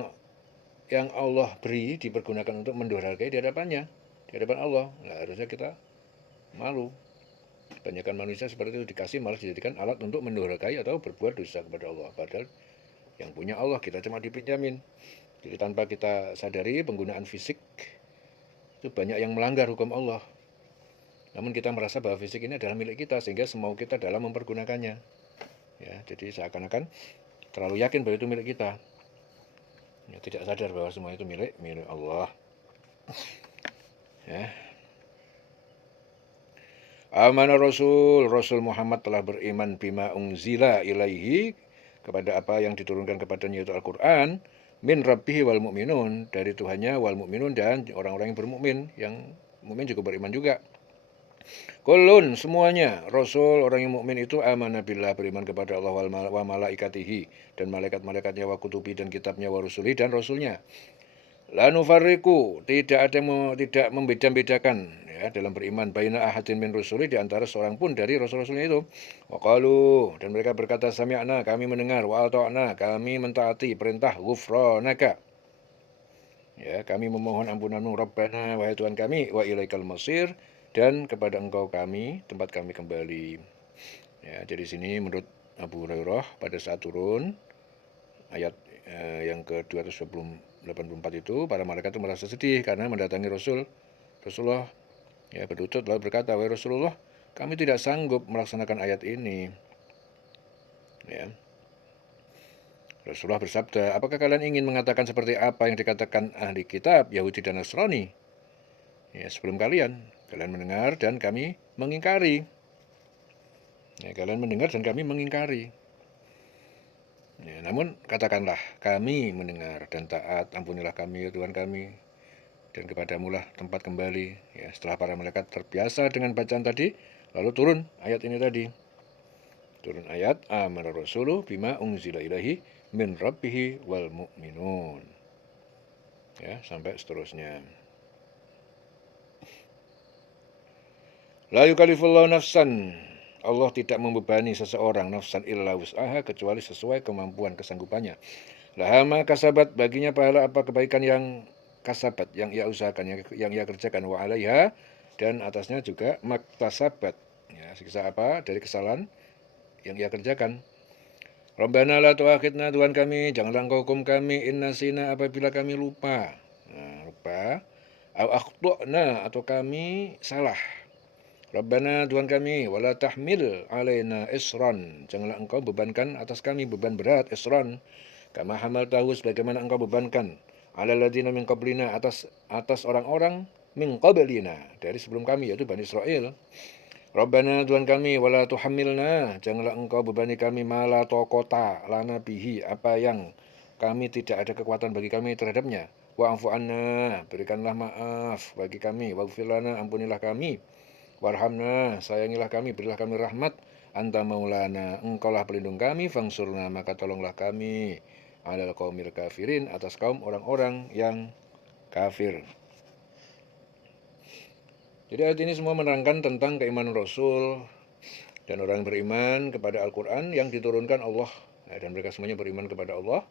yang Allah beri dipergunakan untuk mendurhakai di hadapannya, di hadapan Allah. Nah, harusnya kita malu. Kebanyakan manusia seperti itu dikasih malah dijadikan alat untuk mendurhakai atau berbuat dosa kepada Allah. Padahal yang punya Allah kita cuma dipinjamin. Jadi tanpa kita sadari penggunaan fisik itu banyak yang melanggar hukum Allah. Namun kita merasa bahwa fisik ini adalah milik kita sehingga semau kita dalam mempergunakannya. Ya, jadi seakan-akan terlalu yakin bahwa itu milik kita. Ya, tidak sadar bahwa semua itu milik Allah. Ya. Amanah Rasul Muhammad telah beriman bima unzila ilaihi, kepada apa yang diturunkan kepadanya yaitu Al-Qur'an, min rabbihi wal mu'minun, dari Tuhannya wal mu'minun, dan orang-orang yang bermukmin, yang mukmin juga beriman juga. Kulun, semuanya rasul, orang yang mukmin itu amanah billah, beriman kepada Allah wa malaikatihi, dan malaikat-malaikatnya, wa kutubi, dan kitabnya, wa rusuli, dan rasulnya. La nufarriqu, tidak membeda-bedakan, ya, dalam beriman baina ahadin min rusuli, di antara seorang pun dari rasul-rasulnya itu. Wa qalu, dan mereka berkata sami'na, kami mendengar, wa ata'na, kami mentaati perintah, ghufranaka, ya, kami memohon ampunanmu, Rabbana, wahai Tuhan kami, wa ilaikal masir, dan kepada Engkau kami, tempat kami kembali. Ya, jadi sini menurut Abu Hurairah pada saat turun ayat yang ke-284 itu, para malaikat itu merasa sedih karena mendatangi Rasulullah, ya, berlutut lalu berkata, wahai Rasulullah, kami tidak sanggup melaksanakan ayat ini. Ya. Rasulullah bersabda, apakah kalian ingin mengatakan seperti apa yang dikatakan ahli kitab Yahudi dan Nasrani? Ya, sebelum kalian mendengar dan kami mengingkari. Ya, kalian mendengar dan kami mengingkari. Ya, namun katakanlah, kami mendengar dan taat, ampunilah kami, ya Tuhan kami, dan kepadamu lah tempat kembali. Ya, setelah para malaikat terbiasa dengan bacaan tadi, lalu turun ayat ini tadi. Turun ayat, amana rasulu bima unzila ilahi min rabbihi wal mu'minun. Ya, sampai seterusnya. La yukallifullahu nafsan, Allah tidak membebani seseorang nafsan illa wus'aha, kecuali sesuai kemampuan kesanggupannya. Laha ma kasabat, baginya pahala apa kebaikan yang kasabat, yang ia usahakan, yang ia kerjakan, wa alaiha, dan atasnya juga maktasabat, ya, siksa apa dari kesalahan yang ia kerjakan. Rabbana la tu'akhidna, Tuhan kami, janganlah Engkau hukum kami, inna sina, apabila kami lupa. Nah, lupa, au akhtana, atau kami salah. Rabbana, Tuhan kami, wala tahmil alaina isran, janganlah Engkau bebankan atas kami beban berat, isran, kama hamaltahu, sebagaimana Engkau bebankan, ala ladina min qablina, atas orang-orang min qablina, dari sebelum kami, yaitu Bani Israel. Rabbana, Tuhan kami, wala tuhammilna, janganlah Engkau bebani kami, mala taqata lana bihi, apa yang kami tidak ada kekuatan bagi kami terhadapnya. Wa'fu anna, berikanlah maaf bagi kami, waghfir lana, ampunilah kami, warhamna, sayangilah kami, berilah kami rahmat, anta maulana, Engkaulah pelindung kami, fangsurna, maka tolonglah kami, alal qaumil kafirin, atas kaum orang-orang yang kafir. Jadi ayat ini semua menerangkan tentang keimanan Rasul dan orang beriman kepada Al-Quran yang diturunkan Allah, ya, dan mereka semuanya beriman kepada Allah,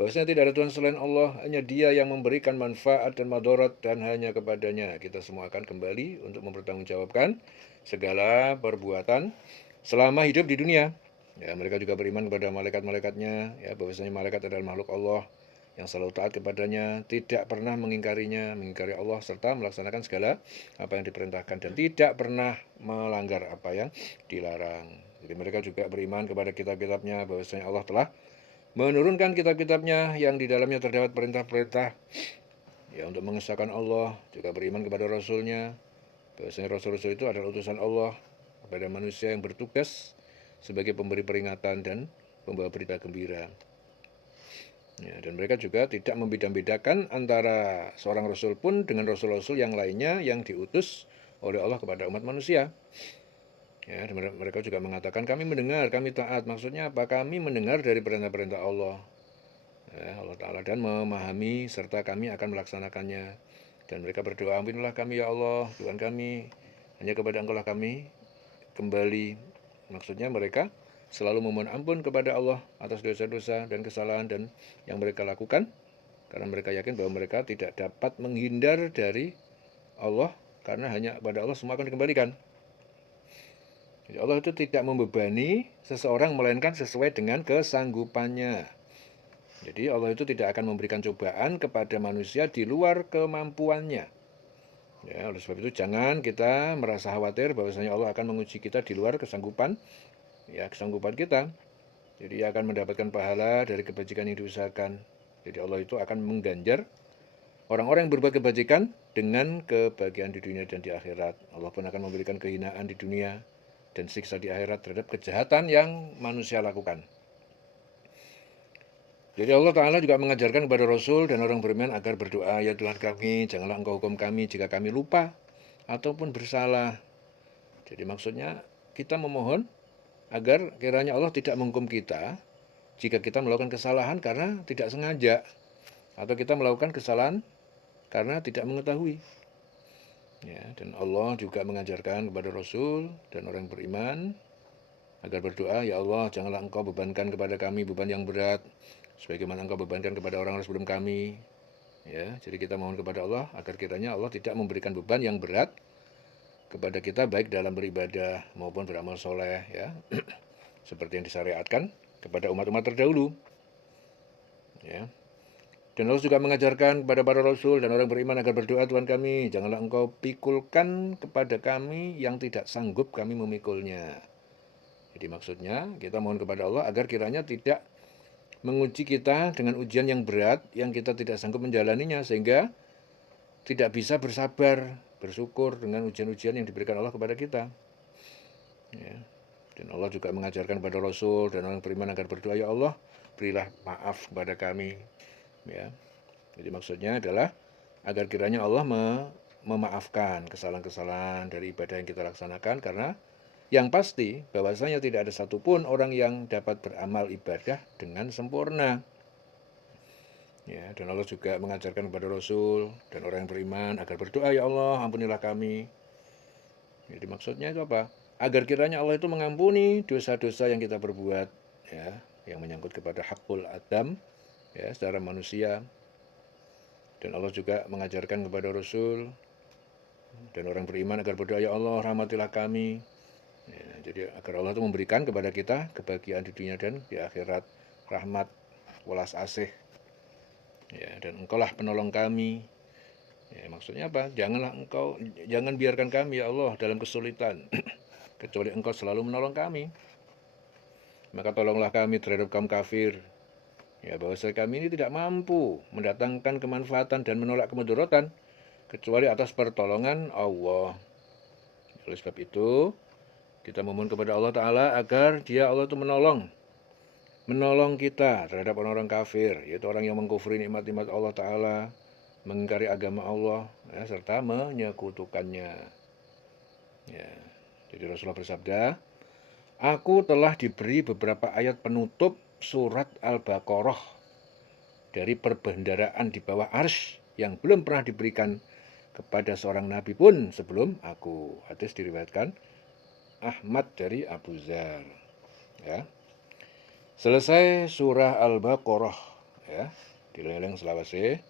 bahwasanya tidak ada Tuhan selain Allah, hanya Dia yang memberikan manfaat dan madarat, dan hanya kepadanya kita semua akan kembali untuk mempertanggungjawabkan segala perbuatan selama hidup di dunia. Ya, mereka juga beriman kepada malaikat-malaikatnya, ya, bahwasanya malaikat adalah makhluk Allah yang selalu taat kepadanya, tidak pernah mengingkari Allah, serta melaksanakan segala apa yang diperintahkan, dan tidak pernah melanggar apa yang dilarang. Jadi mereka juga beriman kepada kitab-kitabnya, bahwasanya Allah telah menurunkan kitab-kitabnya yang di dalamnya terdapat perintah-perintah, ya, untuk mengesahkan Allah. Juga beriman kepada Rasulnya, bahwasanya Rasul-Rasul itu adalah utusan Allah kepada manusia yang bertugas sebagai pemberi peringatan dan pembawa berita gembira. Ya, dan mereka juga tidak membeda-bedakan antara seorang Rasul pun dengan Rasul-Rasul yang lainnya yang diutus oleh Allah kepada umat manusia. Ya, mereka juga mengatakan kami mendengar, kami taat. Maksudnya apa? Kami mendengar dari perintah-perintah Allah, ya, Allah Ta'ala, dan memahami serta kami akan melaksanakannya. Dan mereka berdoa, ampunilah kami ya Allah, Tuhan kami, hanya kepada Engkau lah kami kembali. Maksudnya mereka selalu memohon ampun kepada Allah atas dosa-dosa dan kesalahan dan yang mereka lakukan, karena mereka yakin bahwa mereka tidak dapat menghindar dari Allah, karena hanya kepada Allah semua akan dikembalikan. Jadi Allah itu tidak membebani seseorang, melainkan sesuai dengan kesanggupannya. Jadi Allah itu tidak akan memberikan cobaan kepada manusia di luar kemampuannya. Ya, oleh sebab itu jangan kita merasa khawatir bahwasanya Allah akan menguji kita di luar kesanggupan kita. Jadi ia akan mendapatkan pahala dari kebajikan yang diusahakan. Jadi Allah itu akan mengganjar orang-orang yang berbuat kebajikan dengan kebahagiaan di dunia dan di akhirat. Allah pun akan memberikan kehinaan di dunia dan siksa di akhirat terhadap kejahatan yang manusia lakukan. Jadi Allah Ta'ala juga mengajarkan kepada Rasul dan orang beriman agar berdoa, ya Tuhan kami, janganlah engkau hukum kami jika kami lupa ataupun bersalah. Jadi maksudnya kita memohon agar kiranya Allah tidak menghukum kita jika kita melakukan kesalahan karena tidak sengaja, atau kita melakukan kesalahan karena tidak mengetahui. Ya, dan Allah juga mengajarkan kepada Rasul dan orang beriman agar berdoa, ya Allah, janganlah engkau bebankan kepada kami beban yang berat, sebagaimana engkau bebankan kepada orang-orang sebelum kami. Ya, jadi kita mohon kepada Allah agar kiranya Allah tidak memberikan beban yang berat kepada kita baik dalam beribadah maupun beramal soleh, ya, seperti yang disyariatkan kepada umat-umat terdahulu. Ya. Dan Allah juga mengajarkan kepada para Rasul dan orang beriman agar berdoa, Tuhan kami, janganlah engkau pikulkan kepada kami yang tidak sanggup kami memikulnya. Jadi maksudnya kita mohon kepada Allah agar kiranya tidak menguji kita dengan ujian yang berat yang kita tidak sanggup menjalaninya, sehingga tidak bisa bersabar, bersyukur dengan ujian-ujian yang diberikan Allah kepada kita. Ya. Dan Allah juga mengajarkan kepada Rasul dan orang beriman agar berdoa, ya Allah, berilah maaf kepada kami. Ya. Jadi maksudnya adalah agar kiranya Allah memaafkan kesalahan-kesalahan dari ibadah yang kita laksanakan, karena yang pasti bahwasanya tidak ada satupun orang yang dapat beramal ibadah dengan sempurna. Ya, dan Allah juga mengajarkan kepada Rasul dan orang yang beriman agar berdoa, ya Allah, ampunilah kami. Jadi maksudnya itu apa? Agar kiranya Allah itu mengampuni dosa-dosa yang kita perbuat, ya, yang menyangkut kepada hakul adam, ya, secara manusia. Dan Allah juga mengajarkan kepada Rasul dan orang beriman agar berdoa, ya Allah, rahmatilah kami. Ya, jadi agar Allah itu memberikan kepada kita kebahagiaan di dunia dan di akhirat, rahmat, welas asih. Ya, dan engkaulah penolong kami. Ya, maksudnya apa? Jangan biarkan kami, ya Allah, dalam kesulitan, kecuali engkau selalu menolong kami. Maka tolonglah kami terhadap kaum kafir. Ya, bahwa kami ini tidak mampu mendatangkan kemanfaatan dan menolak kemudaratan kecuali atas pertolongan Allah. Oleh sebab itu, kita memohon kepada Allah Ta'ala agar dia, Allah itu menolong kita terhadap orang-orang kafir, yaitu orang yang mengkufuri nikmat-nikmat Allah Ta'ala, mengingkari agama Allah, ya, serta menyekutukannya. Ya. Jadi Rasulullah bersabda, aku telah diberi beberapa ayat penutup surat Al-Baqarah dari perbendaharaan di bawah arsy yang belum pernah diberikan kepada seorang nabi pun sebelum aku. Hadis diriwayatkan Ahmad dari Abu Dzar. Ya. Selesai surah Al-Baqarah, ya. Dileleng selawase.